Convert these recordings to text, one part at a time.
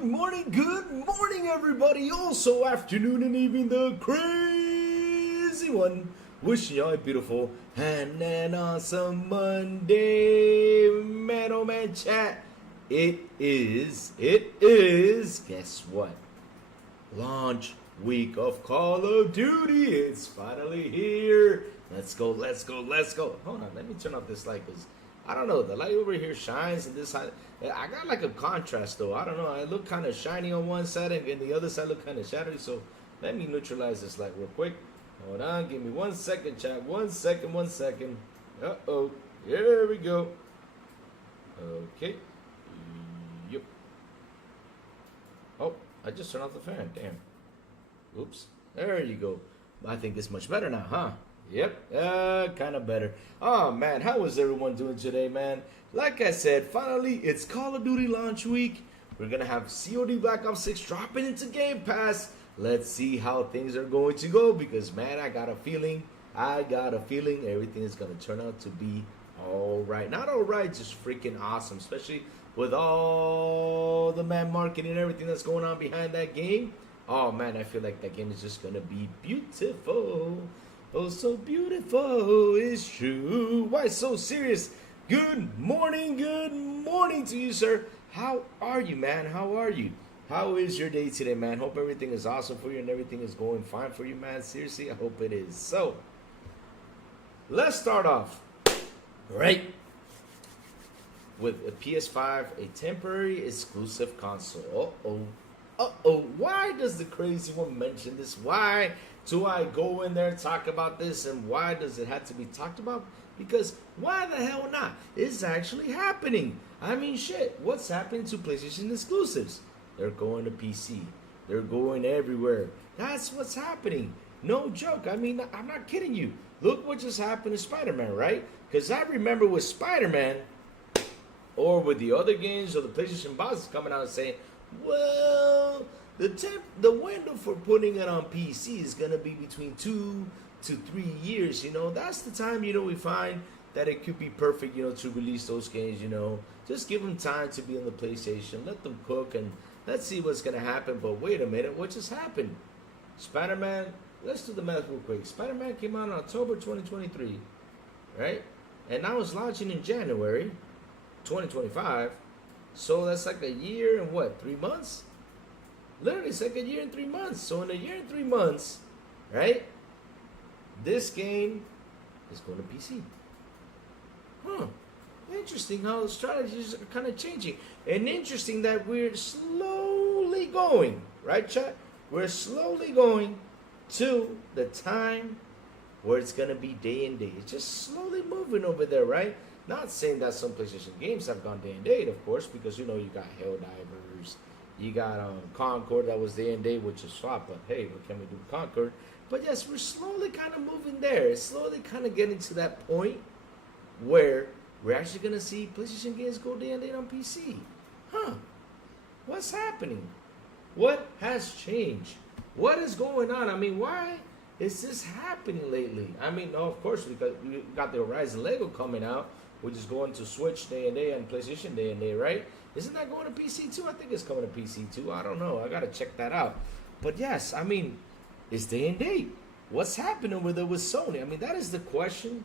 good morning, everybody. Also, afternoon and evening, the crazy one. Wishing y'all a beautiful and an awesome Monday, man. Oh man, chat. It is. Guess what? Launch week of Call of Duty. It's finally here. Let's go. Hold on, let me turn off this light because I don't know. The light over here shines, and this side, I got like a contrast though. I don't know. I look kind of shiny on one side, and the other side look kind of shadowy. So let me neutralize this light real quick. Hold on. Give me 1 second, chat. 1 second. Uh-oh. Here we go. Okay. Yep. Oh, I just turned off the fan. Damn. Oops. There you go. I think it's much better now, huh? Yep, kind of better. Oh, man, how is everyone doing today, man? Like I said, finally, it's Call of Duty launch week. We're going to have COD Black Ops 6 dropping into Game Pass. Let's see how things are going to go because, man, I got a feeling everything is going to turn out to be all right. Not all right, just freaking awesome, especially with all the marketing and everything that's going on behind that game. Oh, man, I feel like that game is just going to be beautiful. Oh, so beautiful, it's true. Why so serious? Good morning to you, sir. How are you, man? How are you? How is your day today, man? Hope everything is awesome for you and everything is going fine for you, man. Seriously, I hope it is. So, let's start off, right, with a PS5, a temporary exclusive console. Uh-oh. Why does the crazy one mention this? Why do I go in there and talk about this? And why does it have to be talked about? Because why the hell not? It's actually happening. I mean, shit. What's happening to PlayStation exclusives? They're going to PC. They're going everywhere. That's what's happening. No joke. I mean, I'm not kidding you. Look what just happened to Spider-Man, right? Because I remember with Spider-Man or with the other games or the PlayStation bosses coming out and saying, well, the window for putting it on PC is going to be between 2 to 3 years. You know, that's the time, we find that it could be perfect, to release those games, Just give them time to be on the PlayStation. Let them cook and let's see what's going to happen. But wait a minute, what just happened? Spider-Man, let's do the math real quick. Spider-Man came out in October 2023, right? And now it's launching in January 2025. So that's like a year and what, 3 months? Literally, it's like a year and 3 months. So in a year and 3 months, right, this game is going to PC. Huh. Interesting how the strategies are kind of changing. And interesting that we're slowly going, right, chat? We're slowly going to the time where it's going to be day and date. It's just slowly moving over there, right? Not saying that some PlayStation games have gone day and date, of course, because you got Helldivers, you got Concord that was day and date, which is swap. But hey, what can we do with Concord? But yes, we're slowly kind of moving there. It's slowly kind of getting to that point where we're actually gonna see PlayStation games go day and date on PC. Huh? What's happening? What has changed? What is going on? I mean, why is this happening lately? I mean, of course, we got the Horizon Lego coming out, which is going to Switch day and day and PlayStation day and day, right? Isn't that going to PC too? I think it's coming to PC too. I don't know. I got to check that out. But yes, I mean, it's day and date. What's happening with it with Sony? I mean, that is the question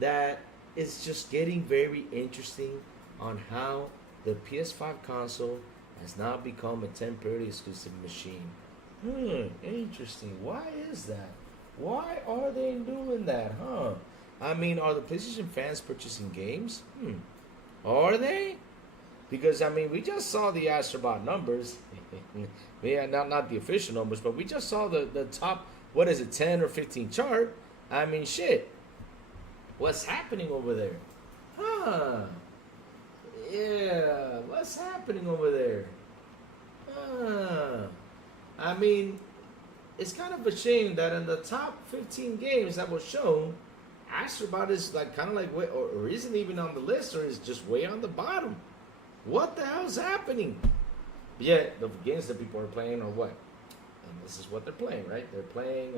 that is just getting very interesting on how the PS5 console has now become a temporary exclusive machine. Interesting. Why is that? Why are they doing that, huh? I mean, are the PlayStation fans purchasing games? Are they? Because, I mean, we just saw the Astrobot numbers. Yeah, not the official numbers, but we just saw the top, 10 or 15 chart. I mean, shit. What's happening over there? Huh. Yeah, what's happening over there? I mean, it's kind of a shame that in the top 15 games that were shown, Astrobot is or isn't even on the list, or is just way on the bottom. What the hell's happening? Yeah, the games that people are playing are what? And this is what they're playing, right? They're playing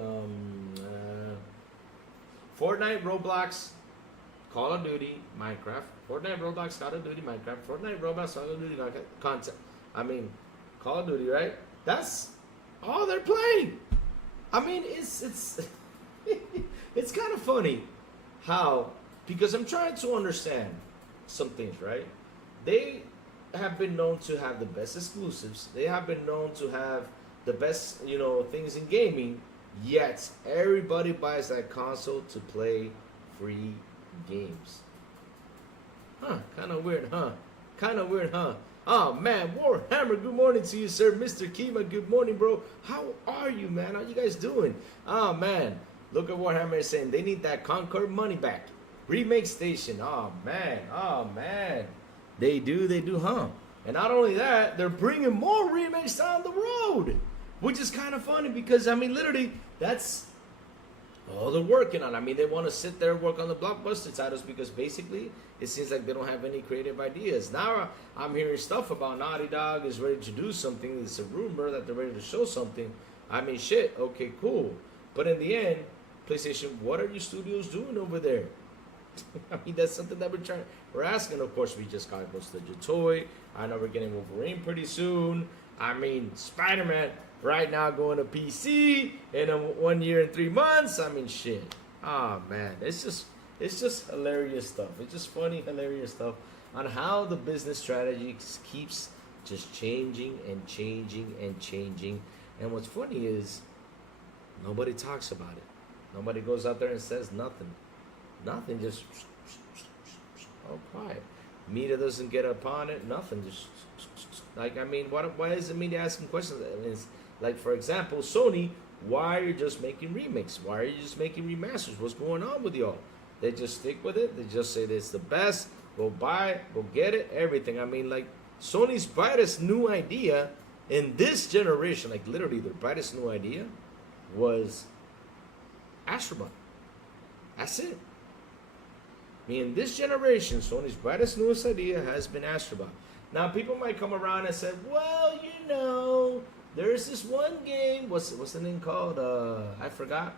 Fortnite, Roblox, Call of Duty, Minecraft. Fortnite, Roblox, Call of Duty, Minecraft. Fortnite, Roblox, Call of Duty, content. I mean, Call of Duty, right? That's all they're playing. I mean, it's it's kind of funny how, because I'm trying to understand some things, right? They have been known to have the best exclusives. They have been known to have the best, things in gaming. Yet everybody buys that console to play free games. Huh? Kind of weird, huh? Kind of weird, huh? Oh man, Warhammer, good morning to you, sir. Mr. Kima, good morning, bro. How are you, man? How you guys doing? Oh man, look at Warhammer saying they need that Concord money back. Remake station. Oh man. They do, huh? And not only that, they're bringing more remakes down the road, which is kind of funny because, I mean, literally, that's all they're working on. I mean, they want to sit there and work on the blockbuster titles because basically it seems like they don't have any creative ideas. Now I'm hearing stuff about Naughty Dog is ready to do something. It's a rumor that they're ready to show something. I mean, shit, okay, cool. But in the end, PlayStation, what are your studios doing over there? I mean, that's something that we're asking. Of course, we just got Ghost of the Toy. I know we're getting Wolverine pretty soon. I mean, Spider-Man right now going to PC in 1 year and 3 months. I mean, shit. Ah, man, it's just hilarious stuff. It's just funny, hilarious stuff on how the business strategy keeps just changing and changing and changing. And what's funny is nobody talks about it. Nobody goes out there and says nothing. Nothing, just all quiet. Media doesn't get upon it. Nothing, just like, I mean, why is the media asking questions? I mean, it's like, for example, Sony. Why are you just making remakes? Why are you just making remasters? What's going on with y'all? They just stick with it. They just say it's the best. Go buy it. Go get it. Everything. I mean, like, Sony's brightest new idea in this generation, like literally their brightest new idea, was Astrobot. That's it. I mean, in this generation, Sony's brightest newest idea has been Astrobot. Now, people might come around and say, well, there's this one game. What's the name called? I forgot.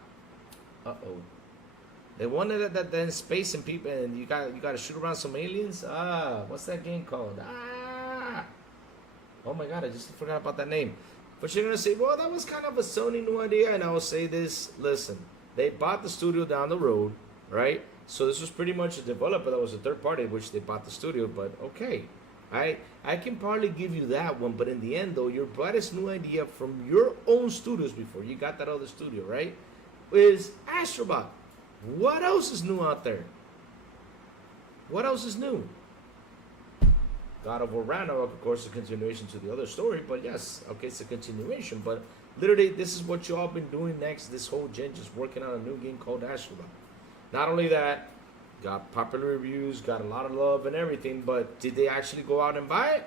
Uh-oh. They wanted that in space and people, and you got to shoot around some aliens. What's that game called? Oh my God, I just forgot about that name. But you're gonna say, well, that was kind of a Sony new idea, and I will say this: listen, they bought the studio down the road, right? So this was pretty much a developer that was a third party, which they bought the studio. But okay, I can probably give you that one. But in the end, though, your brightest new idea from your own studios before you got that other studio, right, is Astrobot. What else is new out there? What else is new? God of War Ragnarok, of course, is a continuation to the other story. But yes, okay, it's a continuation. But literally, this is what you all been doing next. This whole gen just working on a new game called Astrobot. Not only that, got popular reviews, got a lot of love and everything. But did they actually go out and buy it?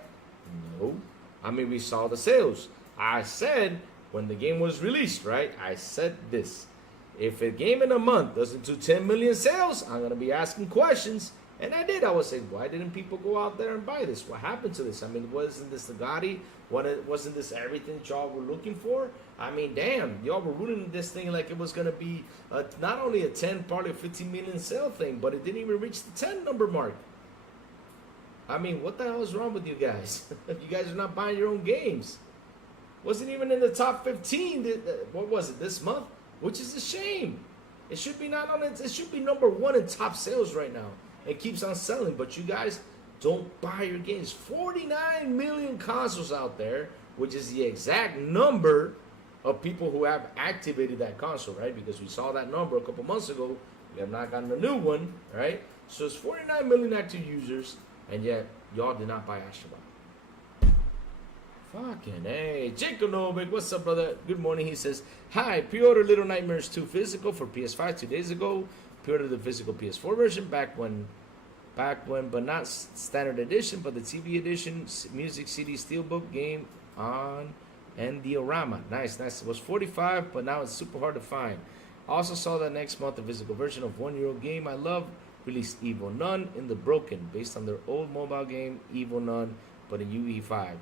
No. I mean, we saw the sales. I said when the game was released, right? I said this. If a game in a month doesn't do 10 million sales, I'm going to be asking questions. And I did. I was saying, why didn't people go out there and buy this? What happened to this? I mean, wasn't this the Gotti? Wasn't this everything that y'all were looking for? I mean, damn, y'all were ruining this thing like it was going to be not only a 10, probably a 15 million sale thing, but it didn't even reach the 10 number mark. I mean, what the hell is wrong with you guys? You guys are not buying your own games. Wasn't even in the top 15. What was it, this month? Which is a shame. It should be it should be number one in top sales right now. It keeps on selling, but you guys don't buy your games. 49 million consoles out there, which is the exact number of people who have activated that console, right? Because we saw that number a couple months ago. We have not gotten a new one, right? So it's 49 million active users, and yet y'all did not buy Astrobot. Fucking hey, Jacob Novik, what's up, brother? Good morning. He says, hi, pre-order Little Nightmares 2 physical for PS5 2 days ago. Pre-ordered the physical PS4 version back when, but not standard edition, but the TV edition, music CD steelbook game on and diorama. Nice. It was $45, but now it's super hard to find. Also saw that next month the physical version of €1 game I love released Evil Nun in the Broken, based on their old mobile game Evil Nun, but in UE5.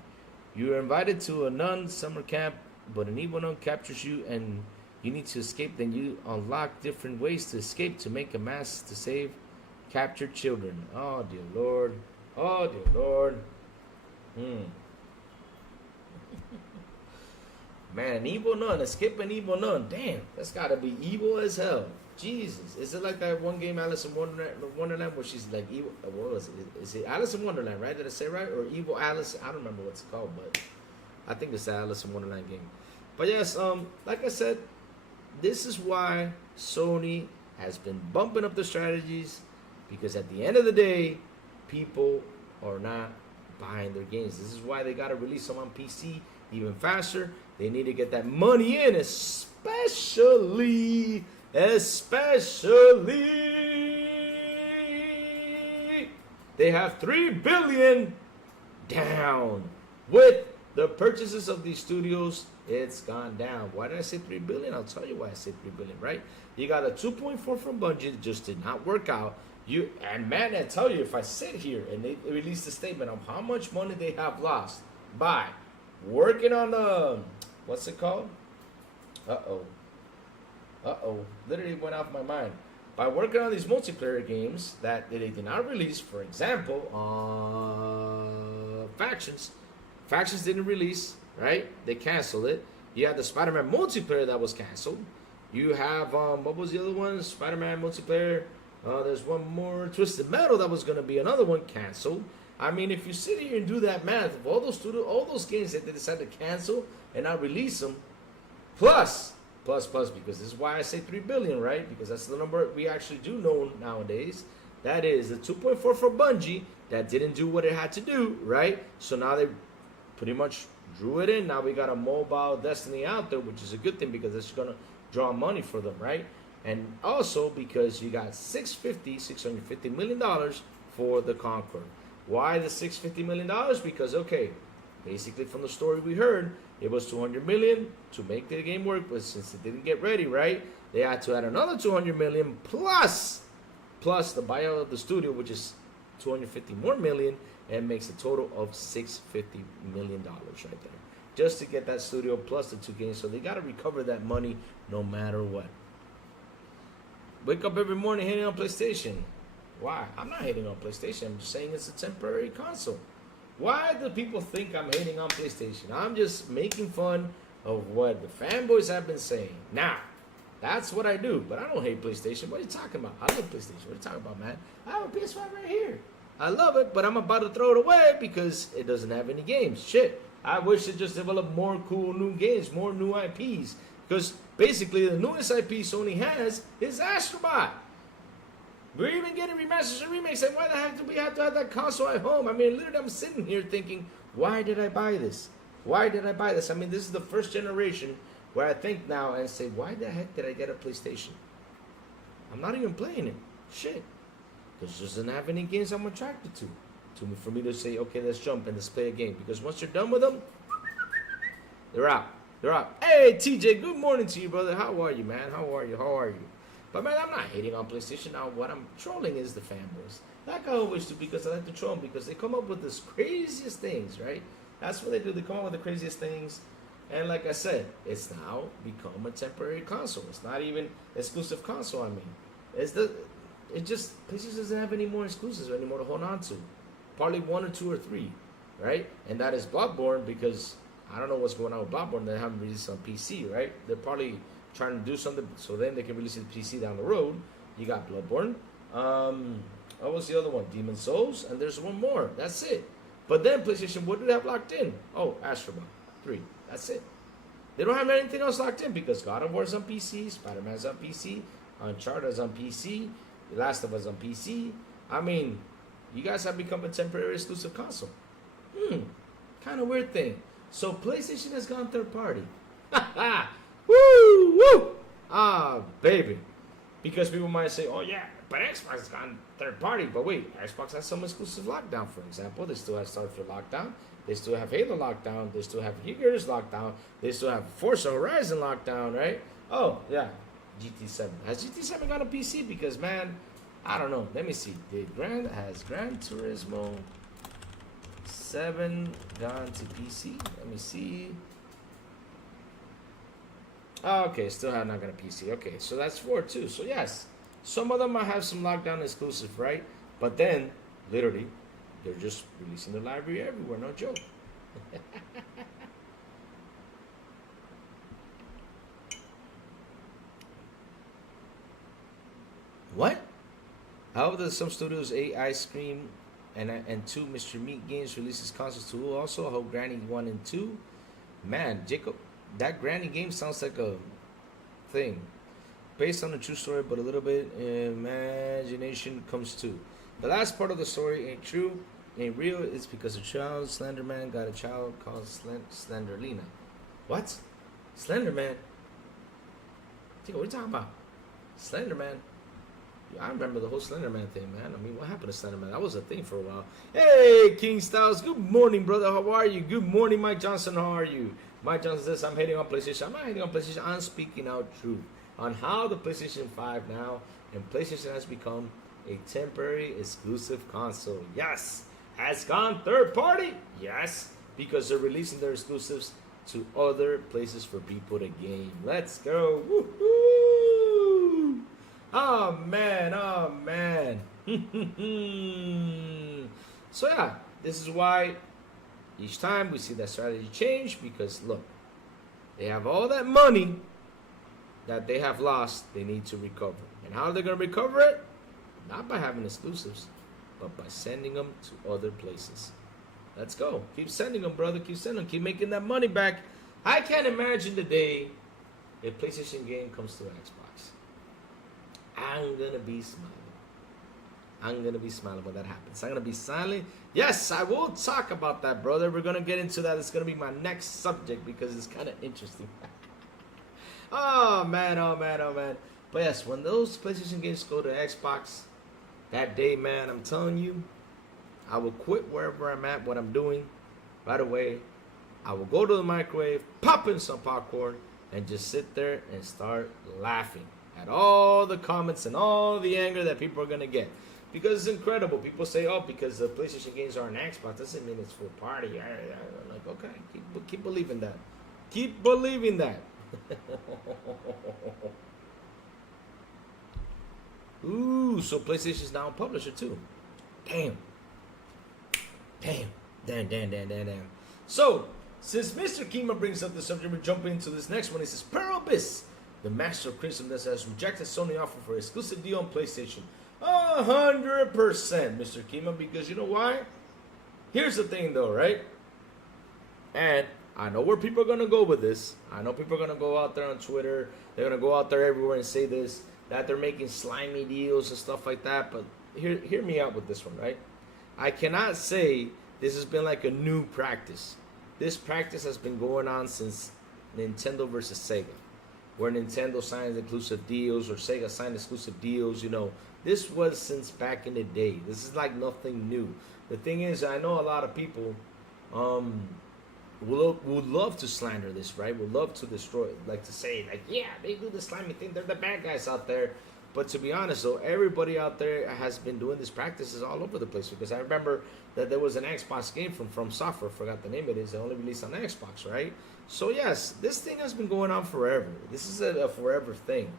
You are invited to a nun summer camp, but an evil nun captures you and you need to escape. Then you unlock different ways to escape to make a mass to save captured children. Oh, dear Lord. Oh, dear Lord. Man, evil none. Skip an evil none. Damn, that's gotta be evil as hell. Jesus, is it like that one game Alice in Wonderland where she's like evil? What was it? Is it Alice in Wonderland, right? Did I say right? Or Evil Alice? I don't remember what it's called, but I think it's the Alice in Wonderland game. But yes, like I said, this is why Sony has been bumping up the strategies, because at the end of the day, people are not buying their games. This is why they got to release them on PC even faster. They need to get that money in, especially they have 3 billion down. With the purchases of these studios, it's gone down. Why did I say 3 billion? I'll tell you why I said 3 billion, right? You got a 2.4 from Bungie that just did not work out. And man, I tell you, if I sit here and they release a statement of how much money they have lost by working on the, what's it called? Literally went off my mind. By working on these multiplayer games that they did not release, for example, Factions. Factions didn't release, right? They canceled it. You had the Spider-Man multiplayer that was canceled. You have, what was the other one? Spider-Man multiplayer. There's one more, Twisted Metal, that was going to be another one, canceled. I mean, if you sit here and do that math of all those games that they decided to cancel and not release them, plus, because this is why I say 3 billion, right? Because that's the number we actually do know nowadays. That is the 2.4 for Bungie that didn't do what it had to do, right? So now they pretty much drew it in. Now we got a mobile Destiny out there, which is a good thing because it's going to draw money for them, right? And also because you got $650 million for the Conqueror. Why the $650 million? Because, okay, basically from the story we heard, it was $200 million to make the game work, but since it didn't get ready, right, they had to add another $200 million plus the buyout of the studio, which is $250 more million, and makes a total of $650 million right there, just to get that studio plus the 2 games. So they got to recover that money no matter what. Wake up every morning hating on PlayStation. Why? I'm not hating on PlayStation. I'm just saying it's a temporary console. Why do people think I'm hating on PlayStation? I'm just making fun of what the fanboys have been saying. Now, that's what I do. But I don't hate PlayStation. What are you talking about? I love PlayStation. What are you talking about, man? I have a PS5 right here. I love it, but I'm about to throw it away because it doesn't have any games. Shit. I wish it just developed more cool new games, more new IPs. Because basically the newest IP Sony has is Astrobot. We're even getting remasters and remakes, and why the heck do we have to have that console at home? I mean, literally, I'm sitting here thinking, why did I buy this? Why did I buy this? I mean, this is the first generation where I think now and say, why the heck did I get a PlayStation? I'm not even playing it. Shit. Because it doesn't have any games I'm attracted to. For me to say, okay, let's jump and let's play a game. Because once you're done with them, they're out. They're out. Hey, TJ, good morning to you, brother. How are you, man? How are you? But, man, I'm not hating on PlayStation. Now, what I'm trolling is the fanboys. Like I always do, because I like to troll them, because they come up with the craziest things, right? That's what they do. They come up with the craziest things. And like I said, it's now become a temporary console. It's not even exclusive console, I mean. PlayStation doesn't have any more exclusives anymore to hold on to. Probably 1 or 2 or 3, right? And that is Bloodborne, because I don't know what's going on with Bloodborne. They haven't released on PC, right? They're probably trying to do something so then they can release it on PC down the road. You got Bloodborne. What was the other one? Demon's Souls. And there's one more. That's it. But then PlayStation, what do they have locked in? Oh, Astrobot 3. That's it. They don't have anything else locked in because God of War's on PC, Spider-Man's on PC, Uncharted's on PC, The Last of Us on PC. I mean, you guys have become a temporary exclusive console. Kind of weird thing. So PlayStation has gone third party. Woo! Ah, baby. Because people might say, oh yeah, but Xbox has gone third party. But wait, Xbox has some exclusive lockdown, for example. They still have Starfield lockdown. They still have Halo lockdown. They still have Gears lockdown. They still have Forza Horizon lockdown, right? Oh, yeah, GT7. Has GT7 gone to PC? Because, man, I don't know. Let me see. Has Gran Turismo 7 gone to PC? Let me see. Oh, okay, still have not gone to PC. Okay, so that's 4 too. So yes, some of them might have some lockdown exclusive, right? But then, literally, they're just releasing the library everywhere. No joke. What? However, some studios, Ice Cream and 2 Mr. Meat Games releases consoles too. Also, I hope Granny 1 and 2. Man, Jacob, that Granny game sounds like a thing. Based on a true story, but a little bit imagination comes too. The last part of the story ain't true, ain't real. It's because a child, Slenderman, got a child called Slenderlina. What? Slenderman? Jacob, what are you talking about? Slenderman? Yeah, I remember the whole Slenderman thing, man. I mean, what happened to Slenderman? That was a thing for a while. Hey, King Styles. Good morning, brother. How are you? Good morning, Mike Johnson. How are you? Mike Johnson says, I'm hating on PlayStation. I'm not hating on PlayStation. I'm speaking out truth on how the PlayStation 5 now and PlayStation has become a temporary exclusive console. Yes. Has gone third party? Yes. Because they're releasing their exclusives to other places for people to game. Let's go. Woo-hoo. Oh man, oh man. So yeah, this is why each time we see that strategy change, because look, they have all that money that they have lost, they need to recover. And how are they going to recover it? Not by having exclusives, but by sending them to other places. Let's go. Keep sending them, brother. Keep sending them. Keep making that money back. I can't imagine the day a PlayStation game comes to Xbox. I'm going to be smiling. I'm going to be smiling when that happens. I'm going to be smiling. Yes, I will talk about that, brother. We're going to get into that. It's going to be my next subject because it's kind of interesting. Oh, man, oh, man, oh, man. But yes, when those PlayStation games go to Xbox, that day, man, I'm telling you, I will quit wherever I'm at, what I'm doing. Right away, I will go to the microwave, pop in some popcorn, and just sit there and start laughing at all the comments and all the anger that people are going to get. Because it's incredible. People say, oh, because the PlayStation games are on Xbox, doesn't mean it's full party. I'm like, okay, keep believing that. Keep believing that. Ooh, so PlayStation's now a publisher too. Damn. So, since Mr. Kima brings up the subject, we're jumping into this next one. He says, Perobis, the master of criticism that has rejected Sony offer for exclusive deal on PlayStation. 100%, Mr. Kima, because you know why? Here's the thing though, right? And I know where people are going to go with this. I know people are going to go out there on Twitter. They're going to go out there everywhere and say this, that they're making slimy deals and stuff like that. But hear me out with this one, right? I cannot say this has been like a new practice. This practice has been going on since Nintendo versus Sega, where Nintendo signs exclusive deals or Sega signed exclusive deals. You know, this was since back in the day. This is like nothing new. The thing is, I know a lot of people would love to slander this, right? Would love to destroy it, like to say, like, yeah, they do the slimy thing. They're the bad guys out there. But to be honest, though, everybody out there has been doing these practices all over the place. Because I remember that there was an Xbox game from Cypher, forgot the name it is. They only released on Xbox, right? So yes, this thing has been going on forever. This is a forever thing.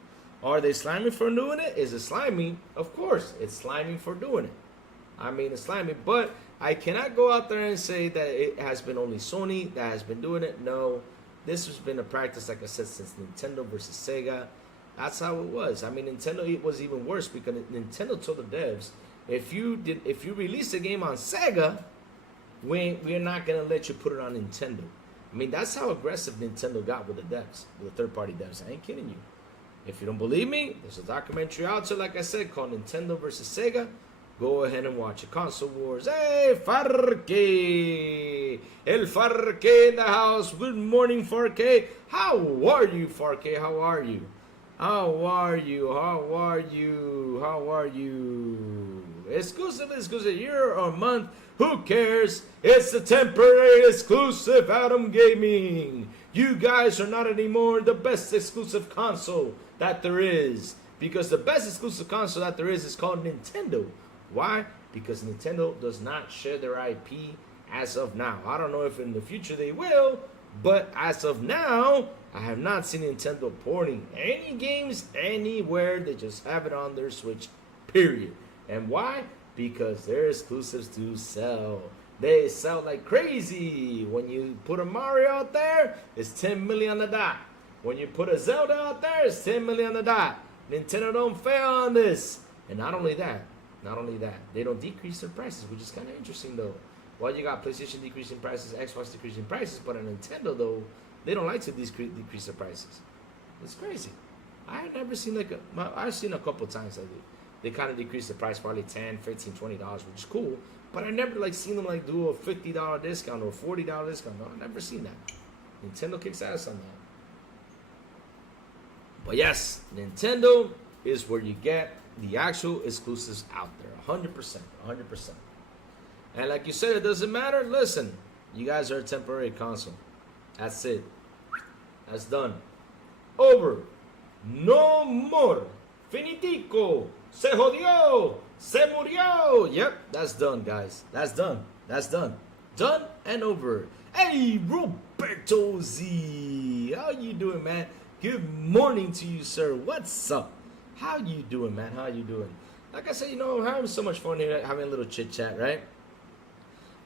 Are they slimy for doing it? Is it slimy? Of course, it's slimy for doing it. I mean, it's slimy, but I cannot go out there and say that it has been only Sony that has been doing it. No, this has been a practice, like I said, since Nintendo versus Sega. That's how it was. I mean, Nintendo, it was even worse because Nintendo told the devs, if you release a game on Sega, we're not gonna let you put it on Nintendo. I mean, that's how aggressive Nintendo got with the devs, with the third-party devs. I ain't kidding you. If you don't believe me, there's a documentary out there, like I said, called Nintendo versus Sega. Go ahead and watch it. Console Wars. Hey, Farke! El Farke in the house. Good morning, Farke. How are you, Farke? How are you? How are you? How are you? How are you? Exclusive, year or month. Who cares? It's the temporary exclusive Adam Gaming. You guys are not anymore the best exclusive console that there is. Because the best exclusive console that there is called Nintendo. Why? Because Nintendo does not share their IP as of now. I don't know if in the future they will, but as of now, I have not seen Nintendo porting any games anywhere. They just have it on their Switch, period. And why? Because their exclusives do sell. They sell like crazy. When you put a Mario out there, it's 10 million on the dot. When you put a Zelda out there, it's 10 million on the dot. Nintendo don't fail on this. And not only that, they don't decrease their prices, which is kind of interesting though. While you got PlayStation decreasing prices, Xbox decreasing prices, but on Nintendo though, they don't like to decrease their prices. It's crazy. I never seen I've seen a couple times that they kind of decrease the price, probably $10, $15, $20, which is cool. But I never seen them do a $50 discount or a $40 discount. No, I've never seen that. Nintendo kicks ass on that. But yes, Nintendo is where you get the actual exclusives out there. 100%. And like you said, it doesn't matter. Listen, you guys are a temporary console. That's it. That's done. Over. No more. Finitico. Se jodió. Se murió. Yep, that's done, guys. That's done. Done and over. Hey, Roberto Z. How you doing, man? Good morning to you, sir. What's up? How you doing, man? How you doing? Like I said, I'm having so much fun here, having a little chit-chat, right?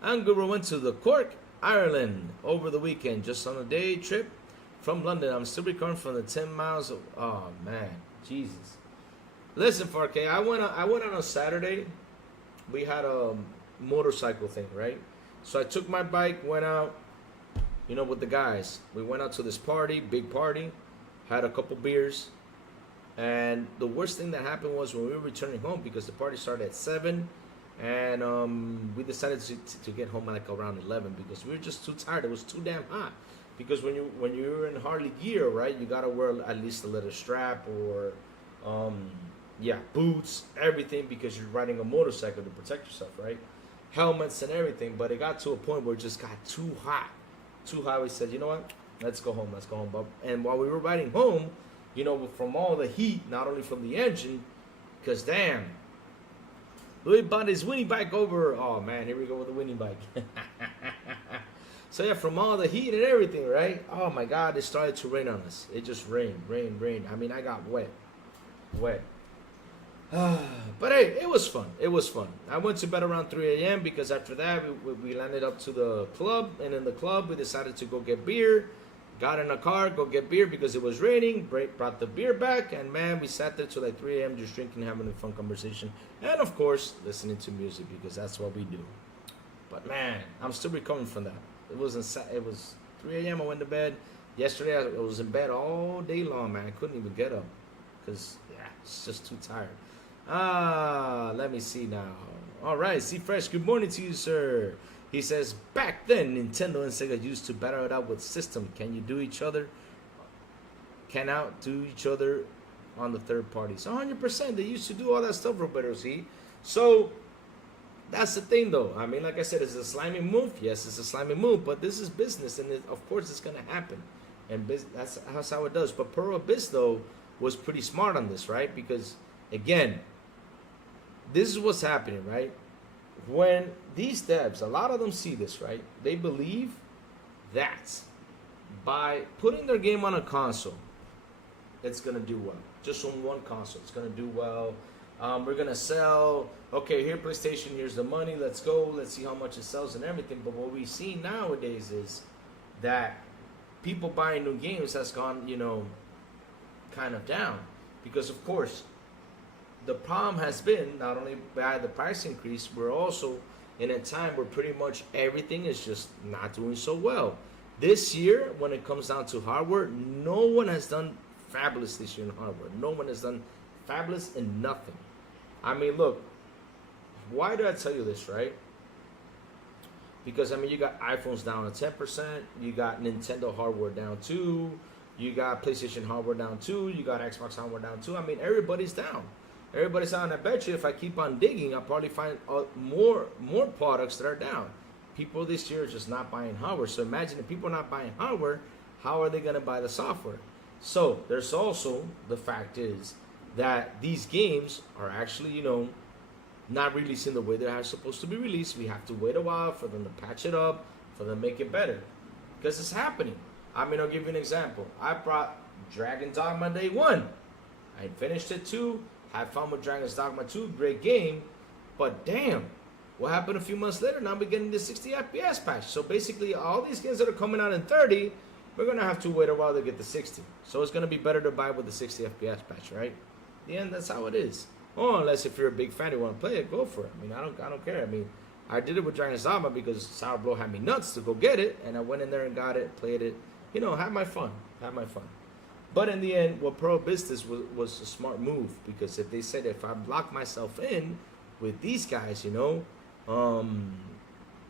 I'm good. We went to the Cork, Ireland over the weekend, just on a day trip from London. I'm still recovering from the 10 miles of, oh man, Jesus. Listen, 4K, I went on a Saturday. We had a motorcycle thing, right? So I took my bike, went out, with the guys. We went out to this party, big party, had a couple beers. And the worst thing that happened was when we were returning home, because the party started at 7, and we decided to get home at around 11 because we were just too tired. It was too damn hot. Because when you're in Harley gear, right, you gotta wear at least a leather strap or boots, everything, because you're riding a motorcycle to protect yourself, right? Helmets and everything. But it got to a point where it just got too hot. We said, you know what? Let's go home. And while we were riding home, from all the heat, not only from the engine, because damn, Louis bought his winning bike over. Oh man, here we go with the winning bike. So yeah, from all the heat and everything, right? Oh my God, it started to rain on us. It just rained. I mean, I got wet. But hey, it was fun. I went to bed around 3 a.m. because after that, we landed up to the club. And in the club, we decided to go get beer. Got in a car, go get beer because it was raining. Brought the beer back. And man, we sat there till 3 a.m. just drinking, having a fun conversation. And of course, listening to music because that's what we do. But man, I'm still recovering from that. It was 3 a.m. I went to bed. Yesterday, I was in bed all day long, man. I couldn't even get up because, it's just too tired. Let me see now. All right, C Fresh, good morning to you, sir. He says, back then, Nintendo and Sega used to battle it out with system. Can outdo each other on the third parties? 100%. They used to do all that stuff, Roberto Z. So, that's the thing, though. I mean, like I said, it's a slimy move. Yes, it's a slimy move, but this is business, and of course it's going to happen. And that's how it does. But Pearl Abyss, though, was pretty smart on this, right? Because, again, this is what's happening, right? When these devs, a lot of them see this, right? They believe that by putting their game on a console, it's going to do well. Just on one console, it's going to do well. We're going to sell, okay, here PlayStation, here's the money, let's go, let's see how much it sells and everything. But what we see nowadays is that people buying new games has gone, kind of down. Because, of course, the problem has been not only by the price increase, we're also in a time where pretty much everything is just not doing so well. This year, when it comes down to hardware, no one has done fabulous this year in hardware. No one has done fabulous in nothing. I mean, look, why do I tell you this, right? Because, I mean, you got iPhones down at 10%, you got Nintendo hardware down 2%, you got PlayStation hardware down 2%, you got Xbox hardware down 2%. I mean, everybody's down. Everybody's down. I bet you if I keep on digging, I'll probably find more products that are down. People this year are just not buying hardware. So imagine if people are not buying hardware, how are they going to buy the software? So there's also the fact is that these games are actually, not releasing the way they're supposed to be released. We have to wait a while for them to patch it up, for them to make it better. Because it's happening. I mean, I'll give you an example. I brought Dragon Dogma Day 1. I finished it 2. Had fun with Dragon's Dogma 2, great game, but damn, what happened a few months later? Now we're getting the 60 FPS patch. So basically, all these games that are coming out in 30, we're going to have to wait a while to get the 60. So it's going to be better to buy with the 60 FPS patch, right? In the end, that's how it is. Oh, unless if you're a big fan, you want to play it, go for it. I mean, I don't care. I mean, I did it with Dragon's Dogma because Sourblow had me nuts to go get it, and I went in there and got it, played it. You know, had my fun. But in the end, what Pro Business was a smart move, because if they said if I block myself in with these guys, you know,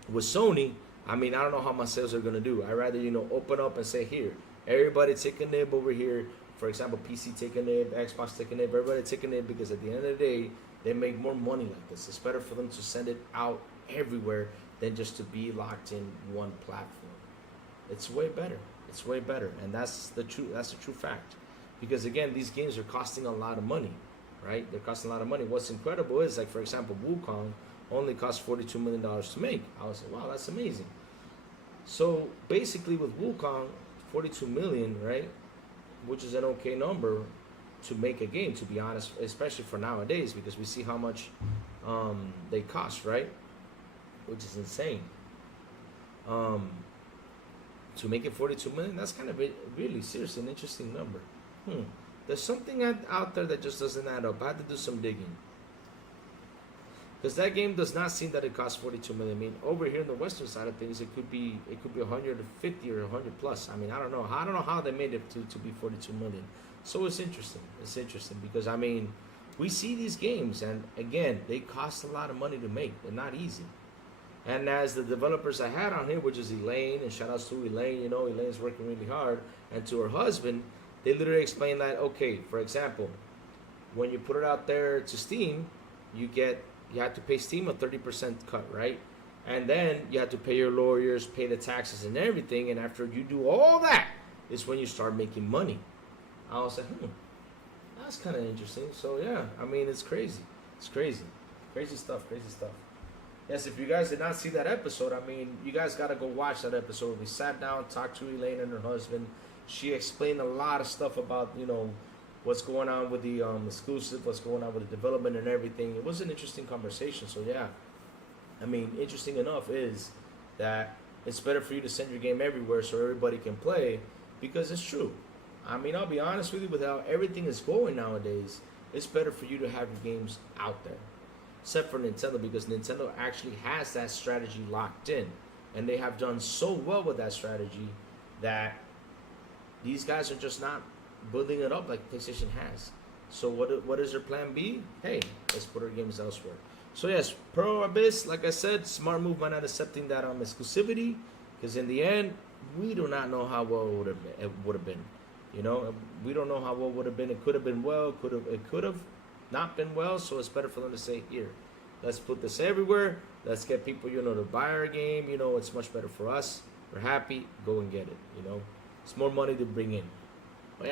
with Sony, I mean, I don't know how my sales are gonna do. I rather, you know, open up and say, here, everybody take a nib over here. For example, PC take a nib, Xbox take a nib, everybody take a nib, because at the end of the day, they make more money like this. It's better for them to send it out everywhere than just to be locked in one platform. It's way better. It's way better, and that's the true fact. Because again, these games are costing a lot of money, right? They're costing a lot of money. What's incredible is, like, for example, Wukong only cost $42 million to make. I was like, wow, that's amazing. So basically, with Wukong, 42 million, right, which is an okay number to make a game, to be honest, especially for nowadays, because we see how much they cost, right? Which is insane. To make it 42 million, that's kind of really seriously an interesting number. There's something out there that just doesn't add up. I had to do some digging, because that game does not seem that it costs 42 million. I mean, over here in the Western side of things, it could be 150 or 100 plus. I mean, I don't know how they made it to be 42 million. So it's interesting. It's interesting because, I mean, we see these games, and again, they cost a lot of money to make. They're not easy. And as the developers I had on here, which is Elaine, and shout outs to Elaine, you know, Elaine's working really hard, and to her husband, they literally explain that, okay, for example, when you put it out there to Steam, you have to pay Steam a 30% cut, right? And then you have to pay your lawyers, pay the taxes and everything, and after you do all that, is when you start making money. I was like, that's kind of interesting. So yeah, I mean, it's crazy. It's crazy. Crazy stuff. Yes, if you guys did not see that episode, I mean, you guys got to go watch that episode. We sat down, talked to Elaine and her husband. She explained a lot of stuff about, you know, what's going on with the exclusive, what's going on with the development and everything. It was an interesting conversation. So yeah, I mean, interesting enough is that it's better for you to send your game everywhere so everybody can play, because it's true. I mean, I'll be honest with you, with how everything is going nowadays, it's better for you to have your games out there. Except for Nintendo, because Nintendo actually has that strategy locked in. And they have done so well with that strategy that these guys are just not building it up like PlayStation has. So what is their plan B? Hey, let's put our games elsewhere. So yes, Pro Abyss, like I said, smart move by not accepting that exclusivity, because in the end, we do not know how well it would have been. You know, we don't know how well it would have been. It could have been well. It could have not been well. So it's better for them to say, here, let's put this everywhere. Let's get people, you know, to buy our game. You know, it's much better for us. We're happy. Go and get it. You know, it's more money to bring in. But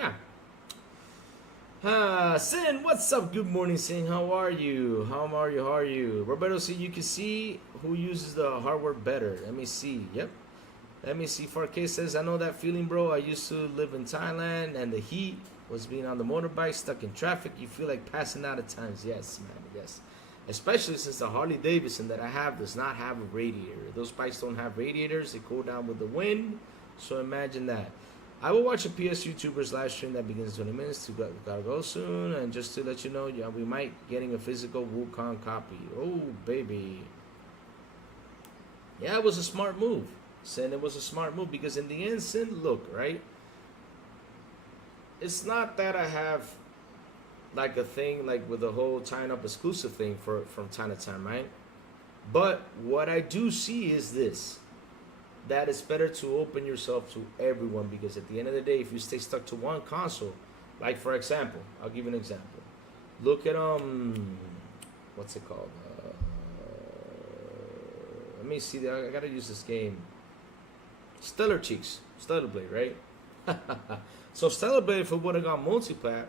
yeah. Sin, what's up? Good morning, Sin. How are you? How are you? Roberto, see, you can see who uses the hardware better. Let me see. Yep. Let me see. 4K says, I know that feeling, bro. I used to live in Thailand, and the heat was being on the motorbike, stuck in traffic. You feel like passing out at times. Yes, man. Yes. Especially since the Harley Davidson that I have does not have a radiator. Those bikes don't have radiators. They cool down with the wind. So imagine that. I will watch a PS YouTuber's live stream that begins in 20 minutes. Gotta go soon. And just to let you know, yeah, we might getting a physical Wukong copy. Oh, baby. Yeah, it was a smart move. Sin, it was a smart move, because in the end, Sin, look, right? It's not that I have like a thing like with the whole tying up exclusive thing from time to time, right? But what I do see is this, that it's better to open yourself to everyone, because at the end of the day, if you stay stuck to one console, like for example, I'll give you an example. Look at what's it called? Let me see. I gotta use this game. Stellar Blade, right? So Stellar Blade, if it would have gone multiplayer,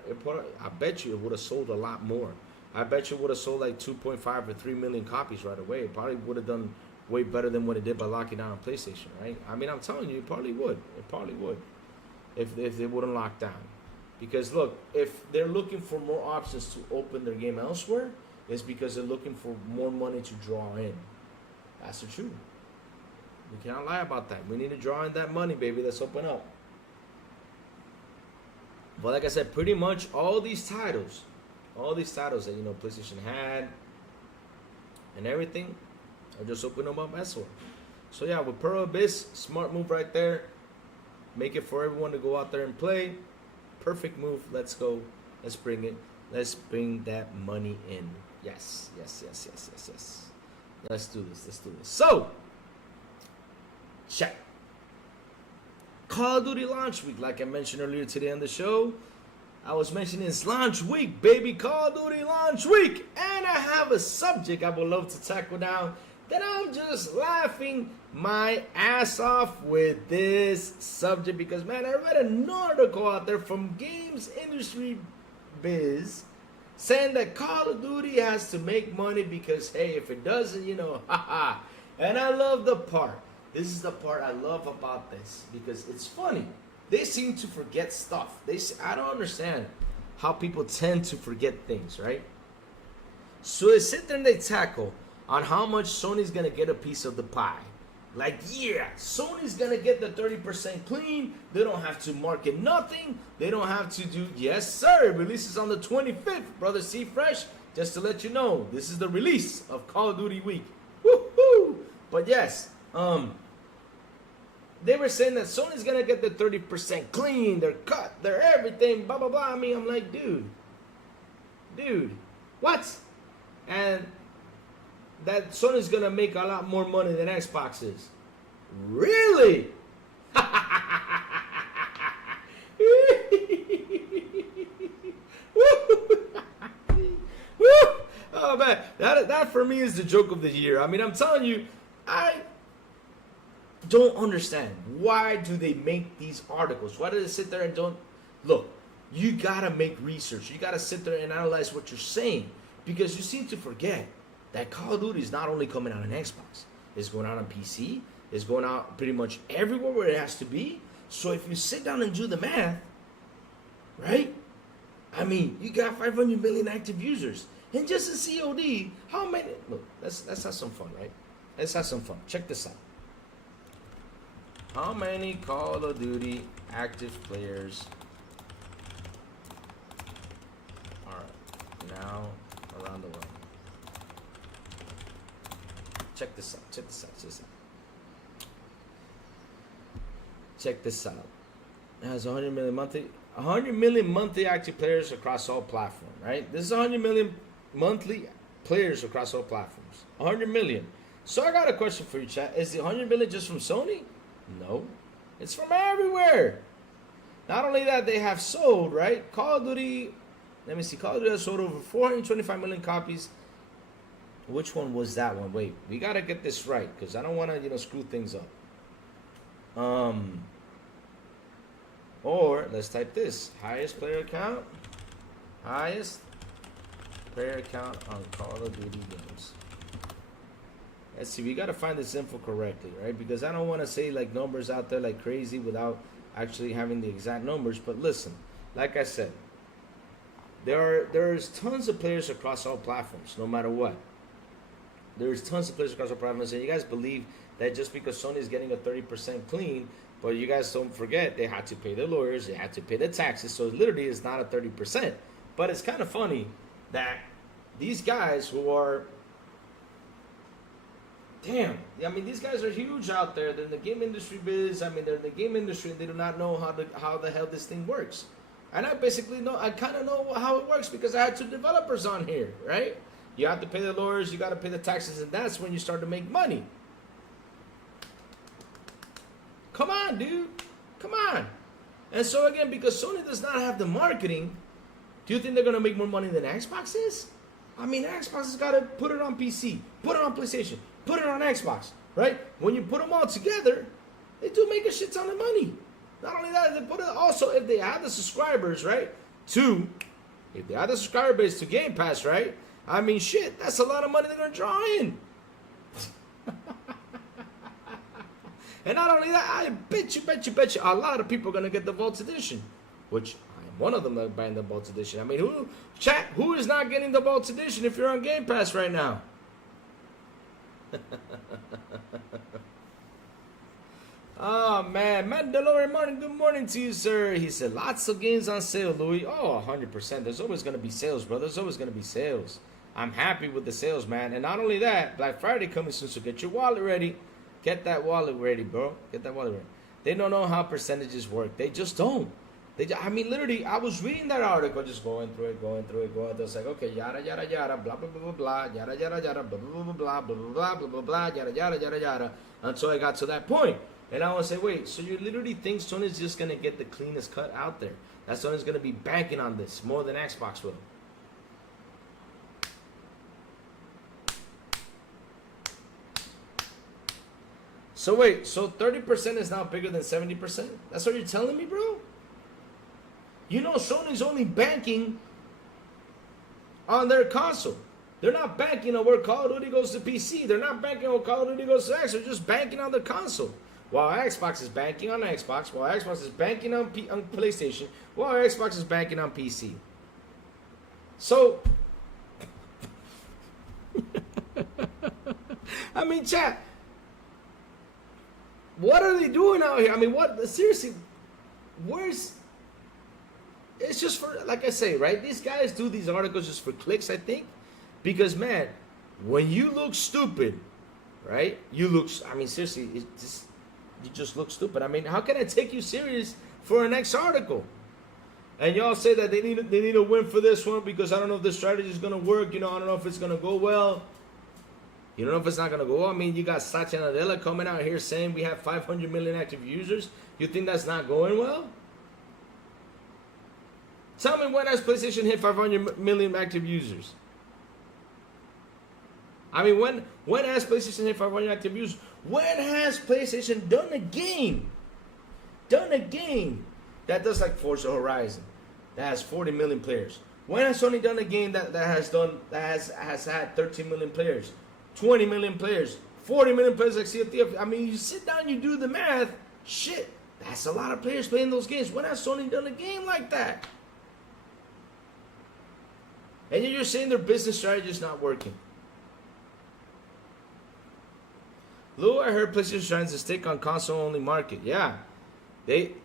I bet you it would have sold a lot more. I bet you it would have sold like 2.5 or 3 million copies right away. It probably would have done way better than what it did by locking down on PlayStation, right? I mean, I'm telling you, it probably would. It probably would, if they wouldn't lock down. Because look, if they're looking for more options to open their game elsewhere, it's because they're looking for more money to draw in. That's the truth. We cannot lie about that. We need to draw in that money, baby. Let's open up. But like I said, pretty much all these titles All these titles that PlayStation had and everything, I just open them up as well. So yeah, with Pearl Abyss, smart move right there. Make it for everyone to go out there and play. Perfect move. Let's go. Let's bring it. Let's bring that money in. Yes. Let's do this. So, check. Call of Duty launch week, like I mentioned earlier today on the show. I was mentioning it's launch week, baby. Call of Duty launch week. And I have a subject I would love to tackle now that I'm just laughing my ass off with this subject because, man, I read an article out there from Games Industry Biz saying that Call of Duty has to make money because, hey, if it doesn't, haha. And I love the part. This is the part I love about this because it's funny. They seem to forget stuff. I don't understand how people tend to forget things, right? So they sit there and they tackle on how much Sony's going to get a piece of the pie. Like, yeah, Sony's going to get the 30% clean. They don't have to market nothing. They don't have to do, yes, sir. It releases on the 25th, brother C Fresh. Just to let you know, this is the release of Call of Duty week. Woohoo! But yes, they were saying that Sony's going to get the 30% clean, their cut, their everything, blah, blah, blah. I mean, I'm like, dude, what? And that Sony's going to make a lot more money than Xbox is. Really? Oh, man. That for me is the joke of the year. I mean, I'm telling you, I don't understand. Why do they make these articles? Why do they sit there and don't... Look, you got to make research. You got to sit there and analyze what you're saying. Because you seem to forget that Call of Duty is not only coming out on Xbox. It's going out on PC. It's going out pretty much everywhere where it has to be. So if you sit down and do the math, right? I mean, you got 500 million active users. And just in COD, how many... Look, let's have some fun, right? Let's have some fun. Check this out. How many Call of Duty active players are now around the world? Check this out. Check this out. It has 100 million monthly active players across all platforms, right? This is 100 million monthly players across all platforms. 100 million. So I got a question for you, chat. Is the 100 million just from Sony? No. It's from everywhere. Not only that, they have sold, right? Call of Duty, let me see. Call of Duty has sold over 425 million copies. Which one was that one? Wait, we got to get this right because I don't want to, screw things up. Or let's type this. Highest player count on Call of Duty games. Let's see, we got to find this info correctly, right? Because I don't want to say like numbers out there like crazy without actually having the exact numbers. But listen, like I said, there's tons of players across all platforms, no matter what. There's tons of players across all platforms, and you guys believe that just because Sony is getting a 30% clean, but you guys don't forget they had to pay the lawyers, they had to pay the taxes, so literally it's not a 30%. But it's kind of funny that these guys who are... Damn, I mean, these guys are huge out there. They're in the game industry biz. I mean, they're in the game industry and they do not know how the hell this thing works. And I basically know, I kind of know how it works because I had two developers on here, right? You have to pay the lawyers, you got to pay the taxes, and that's when you start to make money. Come on, dude. Come on. And so again, because Sony does not have the marketing, do you think they're going to make more money than Xbox is? I mean, Xbox has got to put it on PC, put it on PlayStation, put it on Xbox, right? When you put them all together, they do make a shit ton of money. Not only that, they put it also, if they add the subscribers, right, if they add the subscriber base to Game Pass, right, I mean, shit, that's a lot of money they're going to draw in. And not only that, I bet you, a lot of people are going to get the Vault Edition, which I am one of them that buying the Vault Edition. I mean, who is not getting the Vault Edition if you're on Game Pass right now? Oh, man. Mandalorian Martin, good morning to you, sir. He said, lots of games on sale, Louis. Oh, 100%. There's always going to be sales, bro. There's always going to be sales. I'm happy with the sales, man. And not only that, Black Friday coming soon, so get your wallet ready. Get that wallet ready, bro. Get that wallet ready. They don't know how percentages work. They just don't. I mean, literally, I was reading that article, just going through it. It's like, okay, yada, yada, yada, blah, blah, blah, blah, blah, yada, yada, yada, blah, blah, blah, blah, blah, blah, blah, blah, blah, yada, yada, yada, yada, until I got to that point. And I want to say, wait, so you literally think Sony's just going to get the cleanest cut out there? That Sony's going to be banking on this more than Xbox will? So wait, so 30% is now bigger than 70%? That's what you're telling me, bro? You know Sony's only banking on their console. They're not banking on where Call of Duty goes to PC. They're not banking on Call of Duty goes to X. They're just banking on the console. While Xbox is banking on Xbox, while Xbox is banking on PlayStation, while Xbox is banking on PC. So, I mean, chat, what are they doing out here? I mean, what, seriously, it's just for, like I say, right? These guys do these articles just for clicks, I think. Because, man, when you look stupid, right? I mean, seriously, you just look stupid. I mean, how can I take you serious for a next article? And y'all say that they need a win for this one because I don't know if this strategy is going to work. You know, I don't know if it's going to go well. You don't know if it's not going to go well. I mean, you got Satya Nadella coming out here saying we have 500 million active users. You think that's not going well? Tell me, when has PlayStation hit 500 million active users? I mean, when has PlayStation hit 500 active users? When has PlayStation done a game that does like Forza Horizon, that has 40 million players? When has Sony done a game that has had 13 million players, 20 million players, 40 million players like Sea of Thieves? I mean, you sit down, you do the math. Shit, that's a lot of players playing those games. When has Sony done a game like that? And you're saying their business strategy is not working. Lou, I heard PlayStation trying to stick on console-only market. Yeah.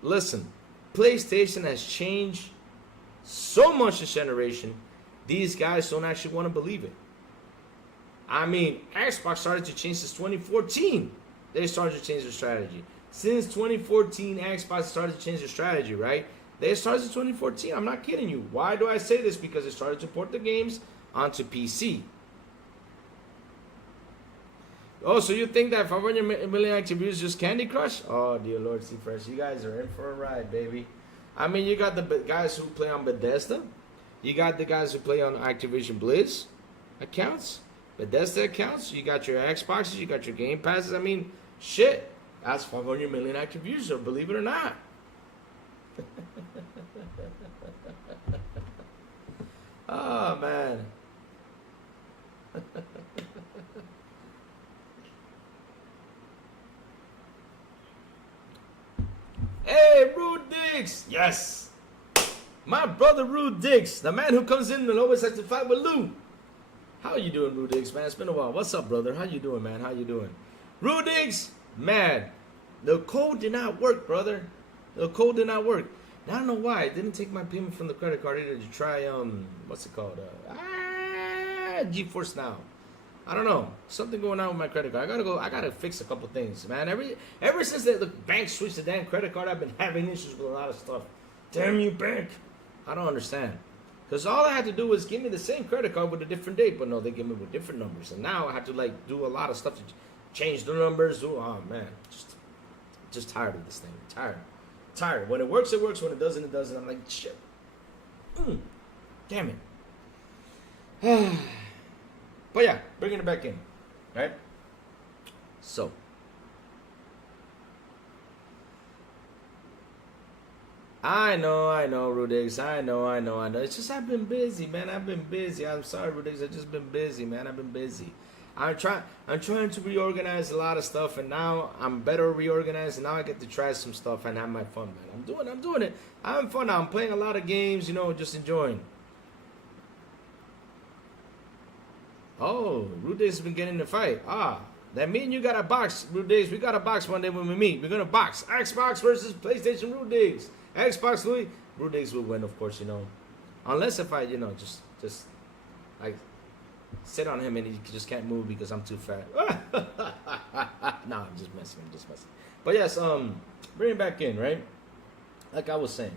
Listen, PlayStation has changed so much this generation, these guys don't actually want to believe it. I mean, Xbox started to change since 2014. They started to change their strategy. Since 2014, Xbox started to change their strategy, right? They started in 2014. I'm not kidding you. Why do I say this? Because they started to port the games onto PC. Oh, so you think that 500 million active users just Candy Crush? Oh, dear Lord, C-Fresh, you guys are in for a ride, baby. I mean, you got the guys who play on Bethesda. You got the guys who play on Activision Blizz accounts, Bethesda accounts. You got your Xboxes, you got your Game Passes. I mean, shit, that's 500 million active users, believe it or not. Oh, man. Hey, Rude Diggs. Yes. My brother, Rude Diggs. The man who comes in and always has to fight with Lou. How you doing, Rude Diggs, man? It's been a while. What's up, brother? How you doing, man? How you doing? Rude Diggs, man. The code did not work, brother. The code did not work. And I don't know why. I didn't take my payment from the credit card either to try, what's it called? GeForce Now. I don't know. Something going on with my credit card. I gotta fix a couple things, man. Ever since the bank switched the damn credit card, I've been having issues with a lot of stuff. Damn you, bank. I don't understand. Because all I had to do was give me the same credit card with a different date. But no, they give me with different numbers. And now I have to, like, do a lot of stuff to change the numbers. Oh, man. Just tired of this thing. Tired. When it works, it works. When it doesn't, it doesn't. I'm like, shit. Damn it. But yeah, bringing it back in, right? So, I know, Rudigs. I know. It's just I've been busy, man. I'm sorry, Rudigs. I've just been busy, man. I've been busy. I'm trying to reorganize a lot of stuff, and now I'm better reorganized, and now I get to try some stuff and have my fun, man. I'm doing it. I'm having fun now. I'm playing a lot of games, just enjoying. Oh, Rudigs has been getting in the fight. That me and you got a box, Rude Diggs. We got a box one day when we meet. We're gonna box Xbox versus PlayStation, Rude Diggs. Xbox Louis, Rude Diggs will win, of course, you know. Unless if I, you know, just like sit on him and he just can't move because I'm too fat. Nah, I'm just messing. But yes, bring it back in, right? Like I was saying.